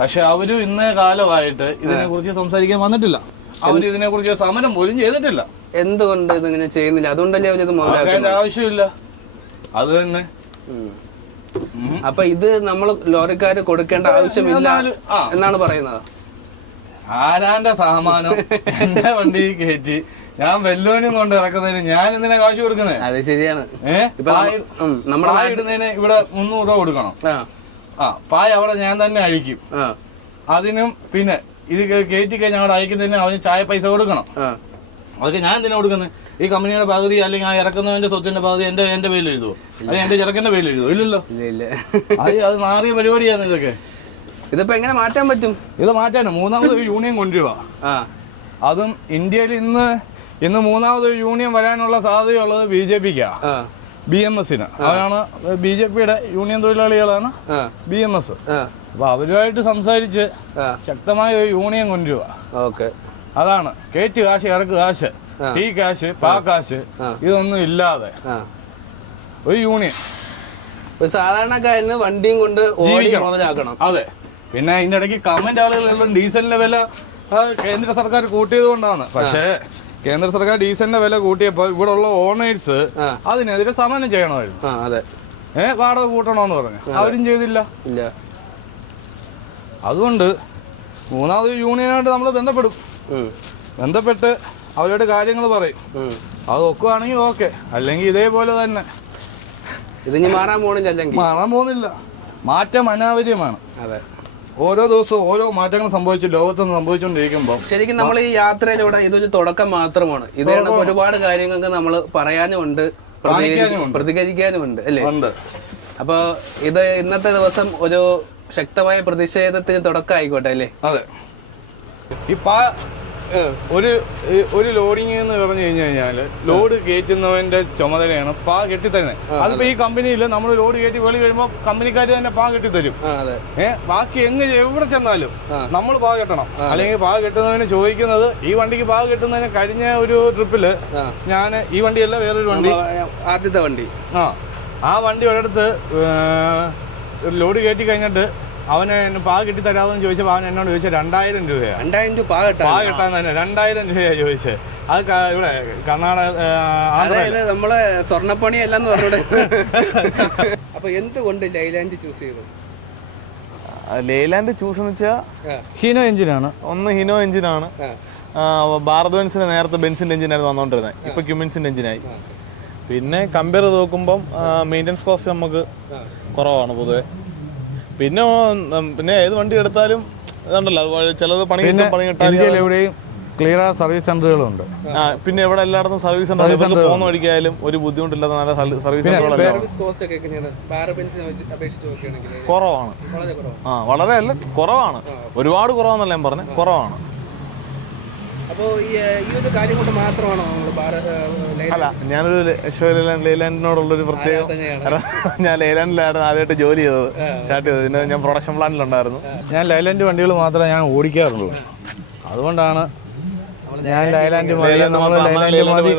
പക്ഷെ അവരും ഇന്നേ കാലമായിട്ട് ഇതിനെ കുറിച്ച് സംസാരിക്കാൻ വന്നിട്ടില്ല. അവർ ഇതിനെ കുറിച്ച് സമരം പോലും ചെയ്തിട്ടില്ല. എന്തുകൊണ്ട് ഇതിങ്ങനെ ചെയ്യുന്നില്ല? അതുകൊണ്ടല്ലേ അവരിത് മുതലാക്കുന്നത്? ആവശ്യമില്ല. അത് തന്നെ. അപ്പൊ ഇത് നമ്മൾ ലോറിക്കാര് കൊടുക്കേണ്ട ആവശ്യമില്ല എന്നാണ് പറയുന്നത്? ആരാന്റെ സാമാനം? എന്റെ വണ്ടി കയറ്റി. ഞാൻ വെല്ലോനും കൊണ്ട് ഇറക്കുന്നതിന് ഞാൻ എന്തിനാ കാശ് കൊടുക്കുന്നത് അത് ശരിയാണ്. നമ്മുടെ പായ ഇടുന്നതിന് ഇവിടെ മുന്നൂറ് രൂപ കൊടുക്കണം. ആ. പായ അവിടെ ഞാൻ തന്നെ അഴിക്കും. അതിനും പിന്നെ ഇത് കയറ്റി കഴിഞ്ഞാൽ അവിടെ അയക്കുന്നതിന് അവന് ചായ പൈസ കൊടുക്കണം. അതൊക്കെ ഞാൻ എന്തിനാ കൊടുക്കുന്നത് ഈ കമ്പനിയുടെ പകുതി അല്ലെങ്കിൽ ആ ഇറക്കുന്നവന്റെ സ്വത്തിന്റെ പകുതി എന്റെ എന്റെ പേരിൽ എഴുതുമോ അല്ലെങ്കിൽ എന്റെ ചെറുക്കന്റെ പേരിൽ എഴുതുമോ ഇല്ലല്ലോ. ഇല്ല ഇല്ല. അത് അത് മാറിയ പരിപാടിയാണ് ഇതൊക്കെ. ഇതിപ്പോ എങ്ങനെ മാറ്റാൻ പറ്റും? ഇത് മാറ്റാനോ. മൂന്നാമത് ഒരു യൂണിയൻ കൊണ്ടുവരിക. അതും ഇന്ത്യയിൽ ഇന്ന് ഇന്ന് മൂന്നാമത് ഒരു യൂണിയൻ വരാനുള്ള സാധ്യതയുള്ളത് ബി ജെ പിക്കാ. ബി എം എസിന് അവരാണ് ബി ജെ പിയുടെ യൂണിയൻ തൊഴിലാളികളാണ് ബി എം എസ്. അപ്പൊ അവരുമായിട്ട് സംസാരിച്ച് ശക്തമായ ഒരു യൂണിയൻ കൊണ്ടുവരിക. ഓക്കെ. അതാണ്. കേറ്റ് കാശ് ഇറക്ക് കാശ് ടീ കാശ് പാ കാശ് ഇതൊന്നും ഇല്ലാതെ. ഒരു യൂണിയൻ. ഒരു സാധാരണക്കാരന് വണ്ടിയും കൊണ്ട് ഓടി. മുതലാക്കണം. അതെ. പിന്നെ അതിന്റെ ഇടയ്ക്ക് കമന്റ് ആളുകളുള്ള ഡീസലിന്റെ വില കേന്ദ്ര സർക്കാർ കൂട്ടിയത് കൊണ്ടാണ്. പക്ഷേ കേന്ദ്ര സർക്കാർ ഡീസലിന്റെ വില കൂട്ടിയപ്പോൾ ഇവിടെ ഉള്ള ഓണേഴ്സ്. അതിനെതിരെ സമരം ചെയ്യണമായിരുന്നു. ഏഹ് അതെ. ഏ വാടക കൂട്ടണമെന്ന് പറഞ്ഞു. അവരും ചെയ്തില്ല. ഇല്ല. അതുകൊണ്ട് മൂന്നാമത് യൂണിയനായിട്ട് നമ്മൾ ബന്ധപ്പെടും. ബന്ധപ്പെട്ട് അവരോട് കാര്യങ്ങൾ പറയും. അത് ഒക്കുവാണെങ്കിൽ ഓക്കെ. അല്ലെങ്കിൽ ഇതേപോലെ തന്നെ. ഇതിനി മാറാൻ പോകുന്നില്ല അല്ലെങ്കിൽ മാറാൻ പോകുന്നില്ല. മാറ്റം അനാവര്യമാണ്. അതെ. ഓരോ ദിവസവും ഓരോ മാറ്റങ്ങൾ സംഭവിച്ചു ലോകത്ത് സംഭവിച്ചുകൊണ്ടിരിക്കുമ്പോൾ ശരിക്കും നമ്മൾ ഈ യാത്രയിലൂടെ ഇതൊരു തുടക്കം മാത്രമാണ്. ഇതേ ഒരുപാട് കാര്യങ്ങൾക്ക് നമ്മൾ പറയാനുമുണ്ട്. പ്രതികരിക്കാനുമുണ്ട് അല്ലേ? ഉണ്ട്. അപ്പൊ ഇത് ഇന്നത്തെ ദിവസം ഒരു ശക്തമായ പ്രതിഷേധത്തിന് തുടക്കം ആയിക്കോട്ടെ അല്ലേ? അതെ. ഈ ഒരു ഒരു ലോഡിങ് എന്ന് പറഞ്ഞു കഴിഞ്ഞു കഴിഞ്ഞാൽ ലോഡ് കയറ്റുന്നവന്റെ ചുമതലയാണ് പാ കെട്ടിത്തരുന്നത് അതിപ്പോ ഈ കമ്പനിയിൽ നമ്മൾ ലോഡ് കയറ്റി വെളി കഴിയുമ്പോൾ കമ്പനിക്കാർ തന്നെ പാ കെട്ടിത്തരും. തരും അതെ. ബാക്കി എങ്ങ് എവിടെ ചെന്നാലും നമ്മൾ പാ കെട്ടണം. അല്ലെങ്കിൽ പാ കെട്ടുന്നവന് ചോദിക്കുന്നത് ഈ വണ്ടിക്ക് പാ കെട്ടുന്നതിന് കഴിഞ്ഞ ഒരു ട്രിപ്പിൽ ഞാൻ ഈ വണ്ടിയല്ല വേറൊരു വണ്ടി. ആദ്യത്തെ വണ്ടി. ആ ആ വണ്ടി ഒരിടത്ത് ഒരു ലോഡ് കയറ്റി കഴിഞ്ഞിട്ട് അവന് പാ കിട്ടി തരാമെന്ന് ചോദിച്ചപ്പോൾ അവൻ എന്നോട് ചോദിച്ചത് രണ്ടായിരം രൂപയാണ് രണ്ടായിരം രൂപ പാകട്ടാ പാ കിട്ടാൻ തന്നെ രണ്ടായിരം രൂപയാണ് ചോദിച്ചത്. അത് ക- ഇവിടെ കർണാടക അതായത് നമ്മളെ സ്വർണപ്പണി അല്ലെന്ന് പറഞ്ഞൂടെ. അപ്പൊ എന്തുകൊണ്ട് ലൈലാൻഡ് ചൂസ് ചെയ്തു? ലേലാൻഡ് ചൂസ് എന്ന് വെച്ചാൽ ഹിനോ ഹീനോ എഞ്ചിനാണ്. ഒന്ന് ഹിനോ എഞ്ചിനാണ്. ആ, ഭാരത് ബെൻസിന് നേരത്തെ ബെൻസിന്റെ എഞ്ചിനായിരുന്നു വന്നുകൊണ്ടിരുന്നത് ഇപ്പൊ ക്യുമിൻസിന്റെ എഞ്ചിനായി. പിന്നെ കമ്പയർ ചെയ്ത് നോക്കുമ്പം മെയിന്റനൻസ് കോസ്റ്റ് നമുക്ക് കുറവാണ് പൊതുവെ. പിന്നെ പിന്നെ ഏത് വണ്ടി എടുത്താലും ഇതുണ്ടല്ലോ അത് ചിലത് പണി കിട്ടും പണി കിട്ടാൻ എവിടെയും ക്ലിയർ സർവീസ് സെന്ററുകളുണ്ട്. ആ പിന്നെ ഇവിടെ എല്ലായിടത്തും സർവീസ് സെന്റർ ഇവർക്ക് പോകുന്ന വഴിക്കായാലും ഒരു ബുദ്ധിമുട്ടില്ലാത്ത നല്ല സർവീസ് സെന്ററുകളെല്ലാം സർവീസ് കോസ്റ്റ് ഒക്കെ എങ്ങനെയാണ്? ബാർ ബെൻസിനെ വെച്ച് അപേക്ഷിച്ച് നോക്കുകയാണെങ്കിൽ. കുറവാണ്. വളരെ കുറവാണ്. ആ വളരെ അല്ല കുറവാണ്. ഒരുപാട് കുറവാന്നല്ല ഞാൻ പറഞ്ഞത് കുറവാണ്. അപ്പോൾ ഈ ഒരു കാര്യം കൊണ്ട് മാത്രമാണോ നമ്മൾ ബാർ അല്ല ഞാനൊരു ലേലാൻഡിനോടുള്ളൊരു പ്രത്യേകം *laughs* ഞാൻ ലേലാൻഡിലായിരുന്നു ആദ്യമായിട്ട് ജോലി ചെയ്തത്. സ്റ്റാർട്ട് ചെയ്തത്. പിന്നെ ഞാൻ പ്രൊഡക്ഷൻ പ്ലാനിലുണ്ടായിരുന്നു ഞാൻ ലേലാൻഡ് വണ്ടികൾ മാത്രമേ ഞാൻ ഓടിക്കാറുള്ളൂ. അതുകൊണ്ടാണ് ഞാൻ ലൈലാൻഡ് മതി നമ്മൾ ലൈലാൻഡ് മതി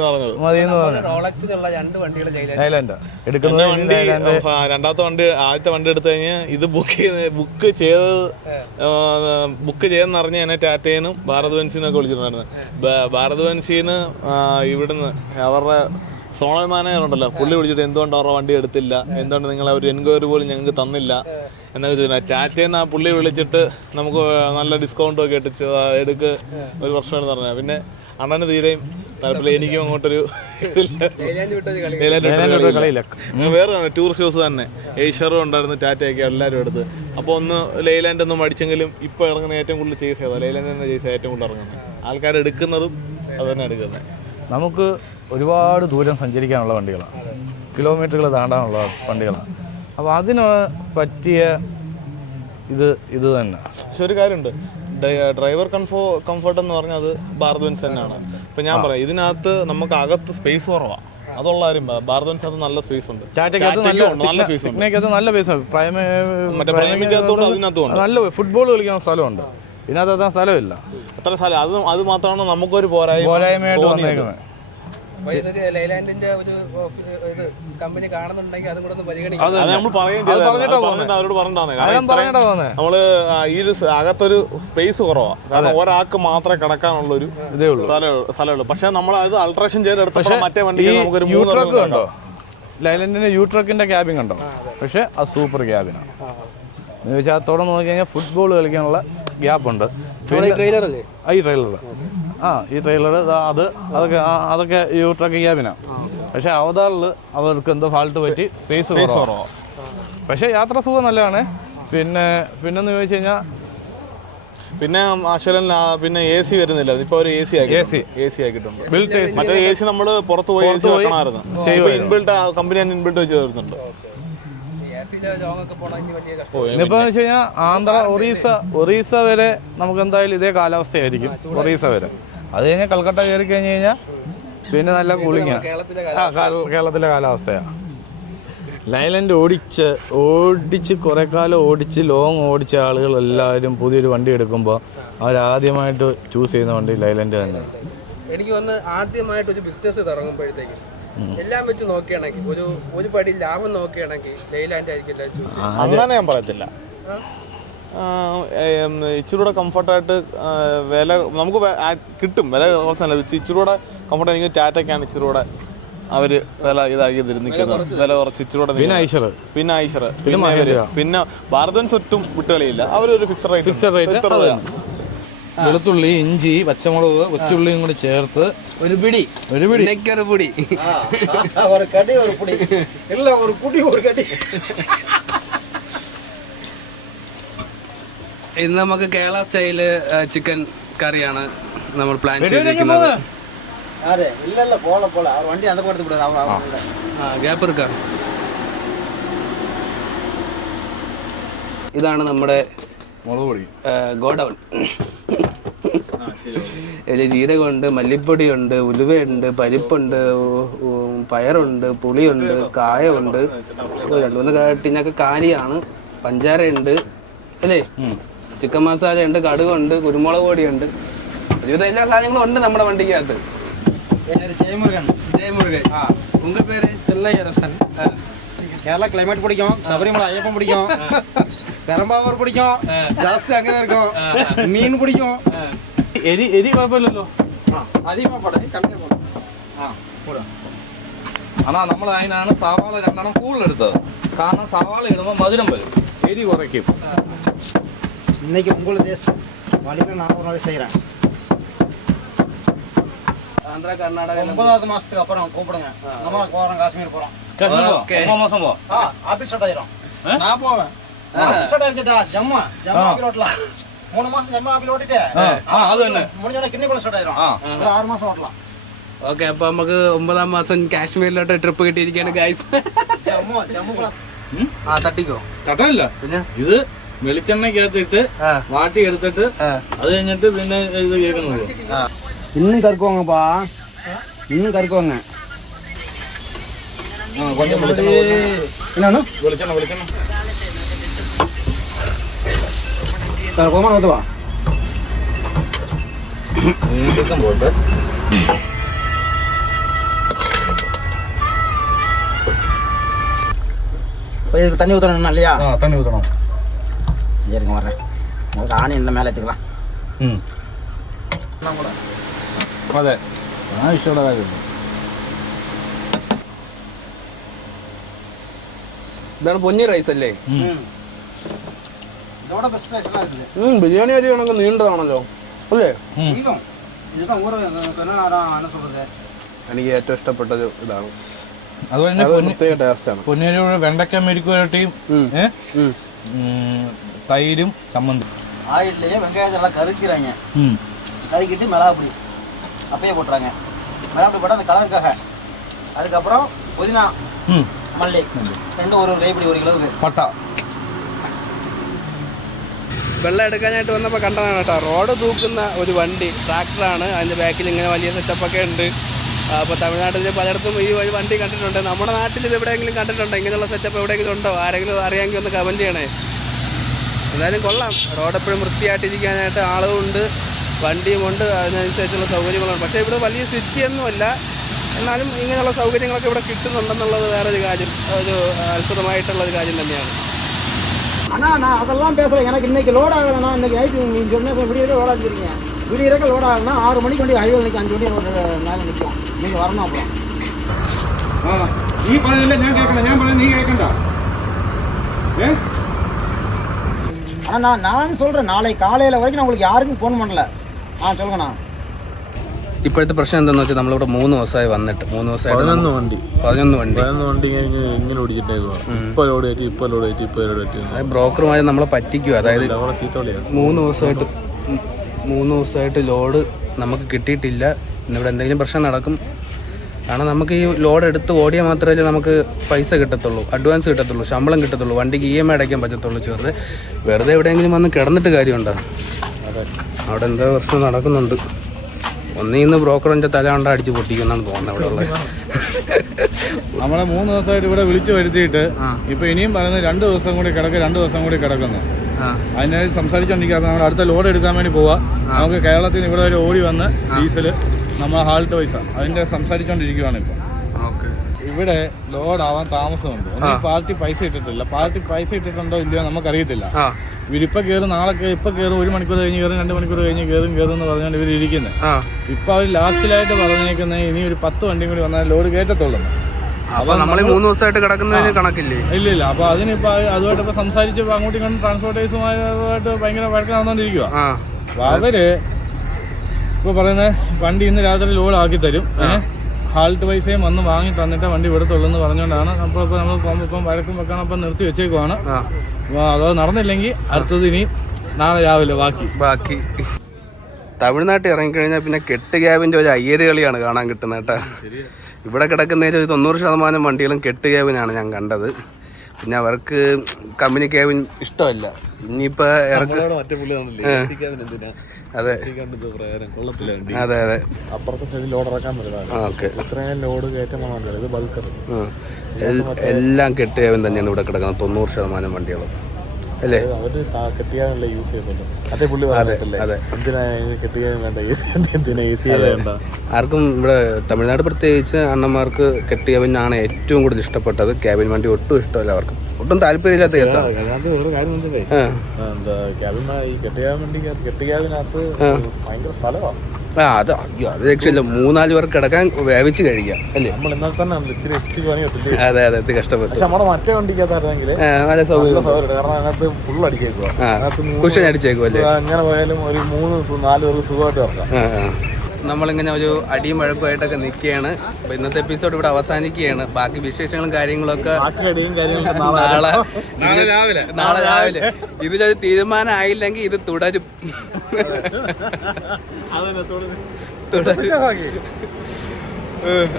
മതി എന്ന് പറഞ്ഞു. റോളക്സിലുള്ള രണ്ട് വണ്ടികൾ ലൈലാൻഡ് എടുക്കുന്നത് വണ്ടി രണ്ടാമത്തെ വണ്ടി ആദ്യത്തെ വണ്ടി എടുത്തു കഴിഞ്ഞാൽ ഇത് ബുക്ക് ചെയ്ത് ബുക്ക് ചെയ്തത് ബുക്ക് ചെയ്തെന്ന് അറിഞ്ഞ് എന്നെ ടാറ്റേനും ഭാരത് വൻസിന്നൊക്കെ വിളിച്ചിട്ടുണ്ടായിരുന്നു. ഭാരത് വൻസിന്ന് ഇവിടുന്ന് അവരുടെ സോണൽ മാനേജർ ഉണ്ടല്ലോ പുള്ളി വിളിച്ചിട്ട് എന്തുകൊണ്ട് അവരുടെ വണ്ടി എടുത്തില്ല? എന്തുകൊണ്ട് നിങ്ങൾ ഒരു എൻക്വയറി പോലും ഞങ്ങൾക്ക് തന്നില്ല? എന്നൊക്കെ ചോദിച്ചു. ടാറ്റേന്ന് ആ പുള്ളി വിളിച്ചിട്ട് നമുക്ക് നല്ല ഡിസ്കൗണ്ട് ഒക്കെ ഇട്ട് എടുക്ക് ഒരു വർഷമാണ് പറഞ്ഞത്. പിന്നെ അണ്ണന് തീരെയും താല്പര്യം എനിക്കും അങ്ങോട്ടൊരു വേറെ ടൂർ ഷോസ് തന്നെ. ഏഷ്യറും ഉണ്ടായിരുന്നു ടാറ്റയൊക്കെ എല്ലാവരും എടുത്ത്. അപ്പോൾ ഒന്ന് ലൈലാൻഡ് ഒന്നും മടിച്ചെങ്കിലും ഇപ്പോൾ ഇറങ്ങുന്ന ഏറ്റവും കൂടുതൽ ചേസ് ചെയ്താൽ ലൈലാൻഡ് തന്നെ ചേസ് ഏറ്റവും കൂടുതൽ ഇറങ്ങുന്നത്. ആൾക്കാർ എടുക്കുന്നതും അത് തന്നെ എടുക്കുന്നത്. നമുക്ക് ഒരുപാട് ദൂരം സഞ്ചരിക്കാനുള്ള വണ്ടികളാണ്. കിലോമീറ്ററുകൾ താണ്ടാനുള്ള വണ്ടികളാണ്. അപ്പോൾ അതിന് പറ്റിയ ഇത് ഇത് തന്നെ. പക്ഷെ ഒരു കാര്യമുണ്ട്. ഡ്രൈവർ കംഫോ കംഫർട്ട് എന്ന് പറഞ്ഞാൽ അത് ബാർദൻസ് തന്നെയാണ്. ഇപ്പം ഞാൻ പറയാം ഇതിനകത്ത് നമുക്ക് അകത്ത് സ്പേസ് കുറവാണ് അതുള്ള കാര്യം പറയാം അത് നല്ല സ്പേസ് ഉണ്ട്. നല്ല ടാറ്റയ്ക്കും ഉണ്ട്, നല്ല സ്പേസ് നല്ല ഫുട്ബോൾ കളിക്കുന്ന സ്ഥലമുണ്ട്. ഇതിനകത്ത് സ്ഥലമില്ല. അത്ര സ്ഥലം അത് അത് മാത്രമാണ് നമുക്കൊരു പോരായ്മ പോരായ്മയായിട്ട്. വന്നേക്കുന്നത്. ലൈലാൻഡിന്റെ ഒരു ഇത് കമ്പനി കാണുന്നുണ്ടെങ്കിൽ അതും കൂടെ ഒന്ന് പരിഗണിക്കാം. അത് നമ്മൾ പറയുകയും അവരോട് പറഞ്ഞിട്ടാണ് നമ്മൾ ഈ ഒരു അകത്തൊരു സ്പേസ് കുറവാണ് കാരണം ഒരാൾക്ക് മാത്രമേ കിടക്കാനുള്ള ഒരു ഇതേ ഉള്ളൂ. സ്ഥലമുള്ളൂ പക്ഷെ നമ്മൾ അത് അൾട്രേഷൻ ചെയ്തെടുത്ത മറ്റേ വണ്ടി വണ്ടിക്ക് നമുക്കൊരു ട്രക്ക് കണ്ടോ? ലൈലൻഡിന്റെ യു ട്രക്കിന്റെ ക്യാബിൻ കണ്ടോ? പക്ഷെ അത് സൂപ്പർ ക്യാബിനാണ് എന്ന് വെച്ചാൽ അത്തോടെ നോക്കി കഴിഞ്ഞാൽ ഫുട്ബോൾ കളിക്കാനുള്ള ഗ്യാപ്പ് ഉണ്ട്. ഈ ട്രെയിലർ ആ, ഈ ട്രെയിലർ ഈ അത് അതൊക്കെ അതൊക്കെ യു ട്രക്ക് ക്യാബിനാണ് പക്ഷെ അവതാറിൽ അവർക്ക് എന്തോ ഫാൾട്ട് പറ്റി സ്പേസ് കുറവാണ് പക്ഷേ യാത്ര സുഖം നല്ലതാണ്. പിന്നെ പിന്നെന്ന് ചോദിച്ചു കഴിഞ്ഞാൽ പിന്നെ അശ്വരൻ പിന്നെ എ സി വരുന്നില്ല. ഇപ്പൊ ഒരു എ സി ആക്കി AC. എ സി ആക്കിയിട്ടുണ്ട്. ബിൽറ്റ് എ സി മറ്റേ എ സി നമ്മൾ പുറത്ത് പോയി എ സി വെക്കണമായിരുന്നു. ഇൻബിൽട്ട് കമ്പനി തന്നെ ഇൻബിൽട്ട് വെച്ച് തരുന്നുണ്ട്. ഇനിയിപ്പോ വെച്ച് കഴിഞ്ഞാൽ ആന്ധ്ര ഒറീസ ഒറീസ വരെ നമുക്ക് എന്തായാലും ഇതേ കാലാവസ്ഥയായിരിക്കും. ഒറീസ വരെ. അത് കഴിഞ്ഞാൽ കൽക്കട്ട കയറി കഴിഞ്ഞ് കഴിഞ്ഞാൽ പിന്നെ നല്ല കൂളിങ്ങാണ് ആ. കേരളത്തിലെ കാലാവസ്ഥയാണ് ലൈലൻഡ് ഓടിച്ച് ഓടിച്ച് കുറേ കാലം ഓടിച്ച് ലോങ് ഓടിച്ച ആളുകൾ എല്ലാവരും പുതിയൊരു വണ്ടി എടുക്കുമ്പോൾ അവരാദ്യമായിട്ട് ചൂസ് ചെയ്യുന്ന വണ്ടി ലൈലൻഡ് തന്നെ. എനിക്ക് വന്ന് ആദ്യമായിട്ട് ഒരു ബിസിനസ് തുടങ്ങുമ്പോഴത്തേക്ക് എല്ലാം വെച്ച് നോക്കുകയാണെങ്കിൽ ഒരു ഒരു പടി ലാഭം നോക്കുകയാണെങ്കിൽ ലൈലാൻഡ് ആയിരിക്കും അങ്ങനെ ഞാൻ പറയത്തില്ല. ഇച്ചിരൂടെ കംഫർട്ടായിട്ട് വില നമുക്ക് കിട്ടും. വില കുറച്ച് നല്ല ഇച്ചിരൂടെ കംഫർട്ട് എനിക്ക് ടാറ്റയ്ക്കാണ് ഇച്ചിരൂടെ അവർ വില ഇതാക്കി തിരുന്നിക്കുന്നത് വില കുറച്ച് ഇച്ചിരൂടെ പിന്നെ ഐഷർ പിന്നെ ഐഷർ പിന്നെ പിന്നെ ഭാരതൻസ് ഒട്ടും വിട്ടുകളിയില്ല. അവരൊരു ഫിക്സഡ് റേറ്റ് ഫിക്സഡ് റേറ്റ് വെളുത്തുള്ളി ഇഞ്ചി പച്ചമുളക് വെച്ചുള്ളിയും കൂടി ചേർത്ത് ഒരു പിടി. ഒരു പിടി. പിടി ഒരു കടി ഒരു പിടി. ഇല്ല ഒരു കുടി ഒരു കടി. ഇന്ന് നമുക്ക് കേരള സ്റ്റൈൽ ചിക്കൻ കറിയാണ് നമ്മൾ പ്ലാൻ ചെയ്തിരിക്കുന്നത്. അതെ ഇല്ല പോള പോള. വണ്ടി അത് ആ ഗ്യാപ്പ് എടുക്കാം. ഇതാണ് നമ്മുടെ ഗോഡൗൺ. ഇതിൽ ജീരകമുണ്ട് മല്ലിപ്പൊടിയുണ്ട് ഉലുവയുണ്ട് പരിപ്പുണ്ട് പയറുണ്ട് പുളിയുണ്ട് കായമുണ്ട് രണ്ട് മൂന്ന് കാട്ടിനൊക്കെ കാലിയാണ്. പഞ്ചാരയുണ്ട്. അല്ലേ? ചിക്കൻ മസാലയുണ്ട് കടുകുണ്ട് കുരുമുളക് പൊടിയുണ്ട് ഒരുവിധം എല്ലാ സാധനങ്ങളും ഉണ്ട് നമ്മുടെ വണ്ടിക്കകത്ത് யாரு ஜெயமுருகன் ജയമുരുകൻ ഉങ്ക പേര് ചെല്ലയ്യരസൻ கேரளா கிளைமேட் பிடிக்கும் சபரிமலை ஐயப்பன் பிடிக்கும் பெரம்பாவூர் பிடிக்கும் ஜாஸ்தி அங்கதான் இருக்கும் மீன் பிடிக்கும் എരി എരി കുഴപ്പമില്ലല്ലോ அதிகமா போட கம்மியா போட ஆ போட ஆனால் നമ്മൾ അതിനാണ് സവാള രണ്ടെണ്ണം കൂടുതലെടുത്തത് കാരണം സവാള ഇടുമ്പോൾ മധുരം വരും എരി കുറയ്ക്കും இன்னைக்கு உங்களுக்கு டேஸ்ட் வழியில் நான் ஒரு நாளைக்கு செய்கிறேன் ആന്ധ്ര കർണാടക ஒன்பதாவது மாசத்துக்கு அப்புறம் கூப்பிடுங்க நம்ம போகிறோம் காஷ்மீர் போகிறோம் ഓക്കെ ഒമ്പത് മാസം പോ ஆ ஆஃபீஸ் ஸ்டார்ட் ஆயிரும் நான் போவேன் office start ஆயிருச்சுட்டா Jammu Jammu apple ஓட்டலாம் மூணு மாசம் ஜம்மு ஆப்பிள் ஓட்டிட்டு ആ അത് തന്നെ முடிஞ்சோட கிண்ணிக்குள்ள ஸ்டார்ட் ஆயிரும் ആ ஒரு ஆறு மாசம் ஓட்டலாம் ഓക്കെ അപ്പൊ നമുക്ക് ഒമ്പതാം മാസം കാശ്മീരിലോട്ട് ട്രിപ്പ് കിട്ടിയിരിക്കുകയാണ് ഗൈസ് ஜம்மு ஜம்முக்குள்ள ആ തട്ടിക്കോ തട്ടമില്ല പിന്നെ ഇത് വെളിച്ചെണ്ണയ്ക്കകത്തിട്ട് ആ വാട്ടി എടുത്തിട്ട് ആ അത് കഴിഞ്ഞിട്ട് പിന്നെ ഇത് കേൾക്കുന്നത് இன்னும் கருக்குவாங்கப்பா இன்னும் கருக்குவாங்க ആ കൊഞ്ചം വെളിച്ചെണ്ണ என்னன்னு വെളിച്ചെണ്ണ വെളിച്ചെണ്ണ கோமான ஊற்றுவா ചിക്കൻ പോട്ടെ இப்போ இதுக்கு தண்ணி ஊற்றணும் இல்லையா ആ തണ്ണി ഊത്തണം சரிங்க வர்றேன் உங்களுக்கு ஆணியன் மேலே எடுத்துக்கலாம் അതെ ആ ഇഷ്ടമുള്ള കാര്യം ഇതാണ് പൊന്നി റൈസ് അല്ലേ இதோட பெஸ்ட் ப்ரைஸ்லாம் இருக்குது ഉം, ബിരിയാണി അരി കണക്ക് നീണ്ടതാണല്ലോ അല്ലേ நீங்களும் இதுதான் ஊற என்ன சொல்கிறது എനിക്ക് ഏറ്റവും ഇഷ്ടപ്പെട്ടത് ഇതാണ് അതുപോലെ തന്നെ അത് പൊന്നി പ്രത്യേക ടേസ്റ്റാണ് പൊന്നേരിയുടെ വെണ്ടയ്ക്ക മെരുക്കുവരട്ടിയും ഏ? ഉം, തൈരും ചമ്മന്തി ஆயில்லையே வெங்காயத்தை எல்லாம் கருக்கிறாங்க ഉം. கருக்கிட்டு மிளகாப்பொடி அப்பயே போட்டுறாங்க மிளகாப்பொடி போட்டால் அந்த கலருக்காக அதுக்கப்புறம் புதினா ഉം. மல்லி ரெண்டும் ஒரு ஒரு கைப்பிடி ஒரு கிலோவுக்கு പട്ട വെള്ളം എടുക്കാനായിട്ട് വന്നപ്പോൾ കണ്ടതാണ് കേട്ടോ റോഡ് തൂക്കുന്ന ഒരു വണ്ടി ട്രാക്ടറാണ് അതിൻ്റെ ബാക്കിൽ ഇങ്ങനെ വലിയ സെറ്റപ്പൊക്കെ ഉണ്ട് അപ്പോൾ തമിഴ്നാട്ടിൽ പലയിടത്തും ഈ ഒരു വണ്ടി കണ്ടിട്ടുണ്ട് നമ്മുടെ നാട്ടിൽ ഇത് എവിടെയെങ്കിലും കണ്ടിട്ടുണ്ടോ ഇങ്ങനെയുള്ള സെറ്റപ്പ് എവിടെയെങ്കിലും ഉണ്ടോ ആരെങ്കിലും അറിയാമെങ്കിൽ ഒന്ന് കമൻറ്റ് ചെയ്യണേ എന്തായാലും കൊള്ളാം റോഡ് എപ്പോഴും വൃത്തിയായിട്ടിരിക്കാനായിട്ട് ആളുമുണ്ട് വണ്ടിയുമുണ്ട് അതിനനുസരിച്ചുള്ള സൗകര്യങ്ങളുണ്ട് പക്ഷേ ഇവിടെ വലിയ സിറ്റിയൊന്നുമല്ല എന്നാലും ഇങ്ങനെയുള്ള സൗകര്യങ്ങളൊക്കെ ഇവിടെ കിട്ടുന്നുണ്ടെന്നുള്ളത് വേറൊരു കാര്യം ഒരു അത്ഭുതമായിട്ടുള്ള ഒരു കാര്യം തന്നെയാണ് அண்ணா நான் அதெல்லாம் பேசுகிறேன் எனக்கு இன்னைக்கு லோட் ஆகலைண்ணா இன்னைக்கு நைட்டு நீங்கள் சொன்ன விடிய லோட் ஆகிருக்கீங்க விடியறக்க லோட் ஆகலைன்னா ஆறு மணிக்கு வண்டி ஹைவே நிற்கும் அஞ்சு வண்டி ஒரு நேரம் நிற்கும் நீங்கள் வரணும் அப்புறம் നീ പറഞ്ഞില്ല ഞാൻ കേൾക്കണ്ട ഞാൻ പറഞ്ഞ നീ കേൾക്കണ്ട ஆனால் நான் நான் சொல்கிறேன் நாளை காலையில் வரைக்கும் நான் உங்களுக்கு யாருக்கும் ஃபோன் பண்ணல ஆ சொல்லுங்கண்ணா ഇപ്പോഴത്തെ പ്രശ്നം എന്താണെന്ന് വെച്ചാൽ നമ്മളിവിടെ മൂന്ന് ദിവസമായി വന്നിട്ട് മൂന്ന് ദിവസമായിട്ട് പതിനൊന്ന് നമ്മ- വണ്ടി പതിനൊന്ന് വണ്ടി പതിനൊന്ന് വണ്ടി ഇങ്ങനെ ഇങ്ങനെ ഓടിച്ചിട്ടേക്കുവാ ഇപ്പൊ ലോഡ് കയറ്റി ഇപ്പൊ ലോഡ് കയറ്റി ഇപ്പൊ ലോഡ് കയറ്റി അതായത് ബ്രോക്കർമാരെ നമ്മളെ പറ്റിക്കുക അതായത് അവിടെ ചീത്തോളിയാണ് മൂന്ന് ദിവസമായിട്ട് ഉം, മൂന്ന് ദിവസമായിട്ട് ലോഡ് നമുക്ക് കിട്ടിയിട്ടില്ല ഇന്നിവിടെ എന്തെങ്കിലും പ്രശ്നം നടക്കും കാരണം നമുക്ക് ഈ ലോഡ് എടുത്ത് ഓടിയാൽ മാത്രമേ നമുക്ക് പൈസ കിട്ടത്തുള്ളൂ അഡ്വാൻസ് കിട്ടത്തുള്ളൂ ശമ്പളം കിട്ടത്തുള്ളൂ വണ്ടിക്ക് ഇ എം ഐ അടയ്ക്കാൻ പറ്റത്തുള്ളൂ ചെറുത്. വെറുതെ എവിടെയെങ്കിലും വന്ന് കിടന്നിട്ട് കാര്യമുണ്ടോ? അവിടെ എന്തോ പ്രശ്നം നടക്കുന്നുണ്ട്. ഒന്നീന്ന് ബ്രോക്കറിന്റെ തല കൊണ്ട് അടിച്ച് പൊട്ടിക്കുന്നാണ് തോന്നുന്നത് അവിടെ ഉള്ളത്. നമ്മളെ മൂന്ന് ദിവസമായിട്ട് ഇവിടെ വിളിച്ചു വരുത്തിയിട്ട് ഇപ്പൊ ഇനിയും പറയുന്നത് രണ്ട് ദിവസം കൂടി കിടക്ക് രണ്ട് ദിവസം കൂടി കിടക്കുന്നു. അതിനായി സംസാരിച്ചോണ്ടിരിക്കുക നമ്മുടെ അടുത്ത ലോഡ് എടുക്കാൻ വേണ്ടി പോവാ. നമുക്ക് കേരളത്തിൽ നിന്ന് ഇവിടെ വരെ ഓടി വന്ന് ഡീസൽ നമ്മളെ ഹാൾട്ട് പൈസ. അതിന്റെ സംസാരിച്ചോണ്ടിരിക്കുവാണ് ഇപ്പൊ. ഇവിടെ ലോഡ് ആവാൻ താമസമുണ്ട്. പാർട്ടി പൈസ ഇട്ടിട്ടില്ല. പാർട്ടി പൈസ ഇട്ടിട്ടുണ്ടോ ഇല്ലയോ നമുക്കറിയത്തില്ല. ഇവരിപ്പോ കയറും നാളെ ഇപ്പൊ കേറും ഒരു മണിക്കൂർ കഴിഞ്ഞ് കയറും രണ്ട് മണിക്കൂർ കഴിഞ്ഞ് കയറും കയറും എന്ന് പറഞ്ഞാണ് ഇവർ ഇരിക്കുന്നത് ഇപ്പൊ അവർ ലാസ്റ്റിലായിട്ട് പറഞ്ഞേക്കുന്നത് ഇനി ഒരു പത്ത് വണ്ടിയും കൂടി വന്നാൽ ലോഡ് കയറ്റത്തുള്ളൂ നമ്മൾ മൂന്ന് ദിവസമായിട്ട് കിടക്കുന്നതിന് കണക്കില്ലേ? ഇല്ല ഇല്ല. അപ്പൊ അതിനിപ്പോ അതുമായിട്ട് ഇപ്പൊ സംസാരിച്ച് അങ്ങോട്ടും ഇങ്ങോട്ടും ട്രാൻസ്പോർട്ടേഴ്സുമായിട്ട് ഭയങ്കര വഴക്ക് നടന്നുകൊണ്ടിരിക്കുക അപ്പൊ അവർ ഇപ്പൊ പറയുന്നത് വണ്ടി ഇന്ന് രാത്രി ലോഡ് ആക്കി തരും. ഹാൾട്ട് പൈസയും വന്ന് വാങ്ങി തന്നിട്ട് വണ്ടി വിടത്തുള്ളൂ എന്ന് പറഞ്ഞുകൊണ്ടാണ് അപ്പോൾ ഇപ്പോൾ നമ്മൾ പോകുമ്പോൾ ഇപ്പം വഴക്കും വെക്കണം അപ്പം നിർത്തി വെച്ചേക്കുവാണ്. അതോ അപ്പോൾ അത് നടന്നില്ലെങ്കിൽ അടുത്തത് ഇനി നാളെ രാവിലെ ബാക്കി. ബാക്കി. തമിഴ്നാട്ടിൽ ഇറങ്ങിക്കഴിഞ്ഞാൽ പിന്നെ കെട്ട് ഗ്യാബിന്റെ ഒരു അയ്യര് കളിയാണ് കാണാൻ കിട്ടുന്നത് കേട്ടോ. ഇവിടെ കിടക്കുന്നതിൽ ഒരു തൊണ്ണൂറ് ശതമാനം വണ്ടികളും കെട്ട് ഗ്യാബിനാണ് ഞാൻ കണ്ടത്. പിന്നെ അവർക്ക് കമ്പനി ക്യാബിൻ ഇഷ്ടമല്ല. ഇനിയിപ്പോൾ ഇറക്ക് അതെ. അതെ അതെ. അപ്പുറത്തെ സൈഡിൽ ലോഡ് ഇറക്കാൻ പറ്റുന്നതാണ് ഇത്രയും ലോഡ് കയറ്റം ഇത് ബൾക്കർ എല്ലാം കെട്ട് തന്നെയാണ് ഇവിടെ കിടക്കുന്നത്. തൊണ്ണൂറ് ശതമാനം വണ്ടികളും. അല്ലേ? അവർ കെട്ടിയാണല്ലേ യൂസ് ചെയ്യുന്നുണ്ട്. അതേ പുള്ളി അതെ. എന്തിനാ കെട്ടിയാൻ വേണ്ട? എ സി എന്തിനാ? എ സി വേണ്ട. ആർക്കും ഇവിടെ തമിഴ്നാട് പ്രത്യേകിച്ച് അണ്ണന്മാർക്ക് കെട്ടിയവനാണ് ഏറ്റവും കൂടുതൽ ഇഷ്ടപ്പെട്ടത്. ക്യാബിൻ വണ്ടി ഒട്ടും ഇഷ്ടമല്ല അവർക്ക്. ഒട്ടും താല്പര്യമില്ലാത്ത കേസാണ്. അതിനകത്ത് വേറെ ആ. എന്താ ഈ കെട്ടിയാൻ വേണ്ടിക്കകത്ത് കെട്ടിയാതിനകത്ത് ഭയങ്കര സ്ഥലമാണ് ആ അത് അയ്യോ അത് രക്ഷയില്ല. മൂന്നാൽ പേർക്ക് കിടക്കാൻ വേവിച്ച് കഴിക്കാം അല്ലേ? നമ്മൾ എന്നാൽ തന്നെ ഇച്ചിരി ഇച്ചിരി പണി കിട്ടില്ല അതെ അതെ ഇത് കഷ്ടപ്പെട്ടു. പക്ഷെ നമ്മുടെ മറ്റേ വണ്ടിക്കകത്തായിരുന്നെങ്കിൽ ആ, നല്ല സൗകര്യം കാരണം അതിനകത്ത് ഫുൾ അടിക്കേക്കുക ആ കുഷൻ അടിച്ചേക്കും അല്ലേ അങ്ങനെ പോയാലും ഒരു മൂന്ന് നാല് പേർക്ക് സുഖമായിട്ട് ഇറക്കാം ആ ആ. നമ്മളിങ്ങനെ ഒരു അടിയും വഴപ്പുമായിട്ടൊക്കെ നിൽക്കുകയാണ്. അപ്പൊ ഇന്നത്തെ എപ്പിസോഡ് ഇവിടെ അവസാനിക്കുകയാണ്. ബാക്കി വിശേഷങ്ങളും കാര്യങ്ങളൊക്കെ നാളെ രാവിലെ. നാളെ രാവിലെ. ഇതിലൊരു തീരുമാനം ആയില്ലെങ്കിൽ ഇത് തുടരും. തുടരും.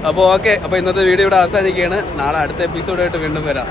അപ്പോൾ ഓക്കെ. അപ്പോൾ ഇന്നത്തെ വീഡിയോ ഇവിടെ അവസാനിക്കുകയാണ്. നാളെ അടുത്ത എപ്പിസോഡായിട്ട് വീണ്ടും വരാം.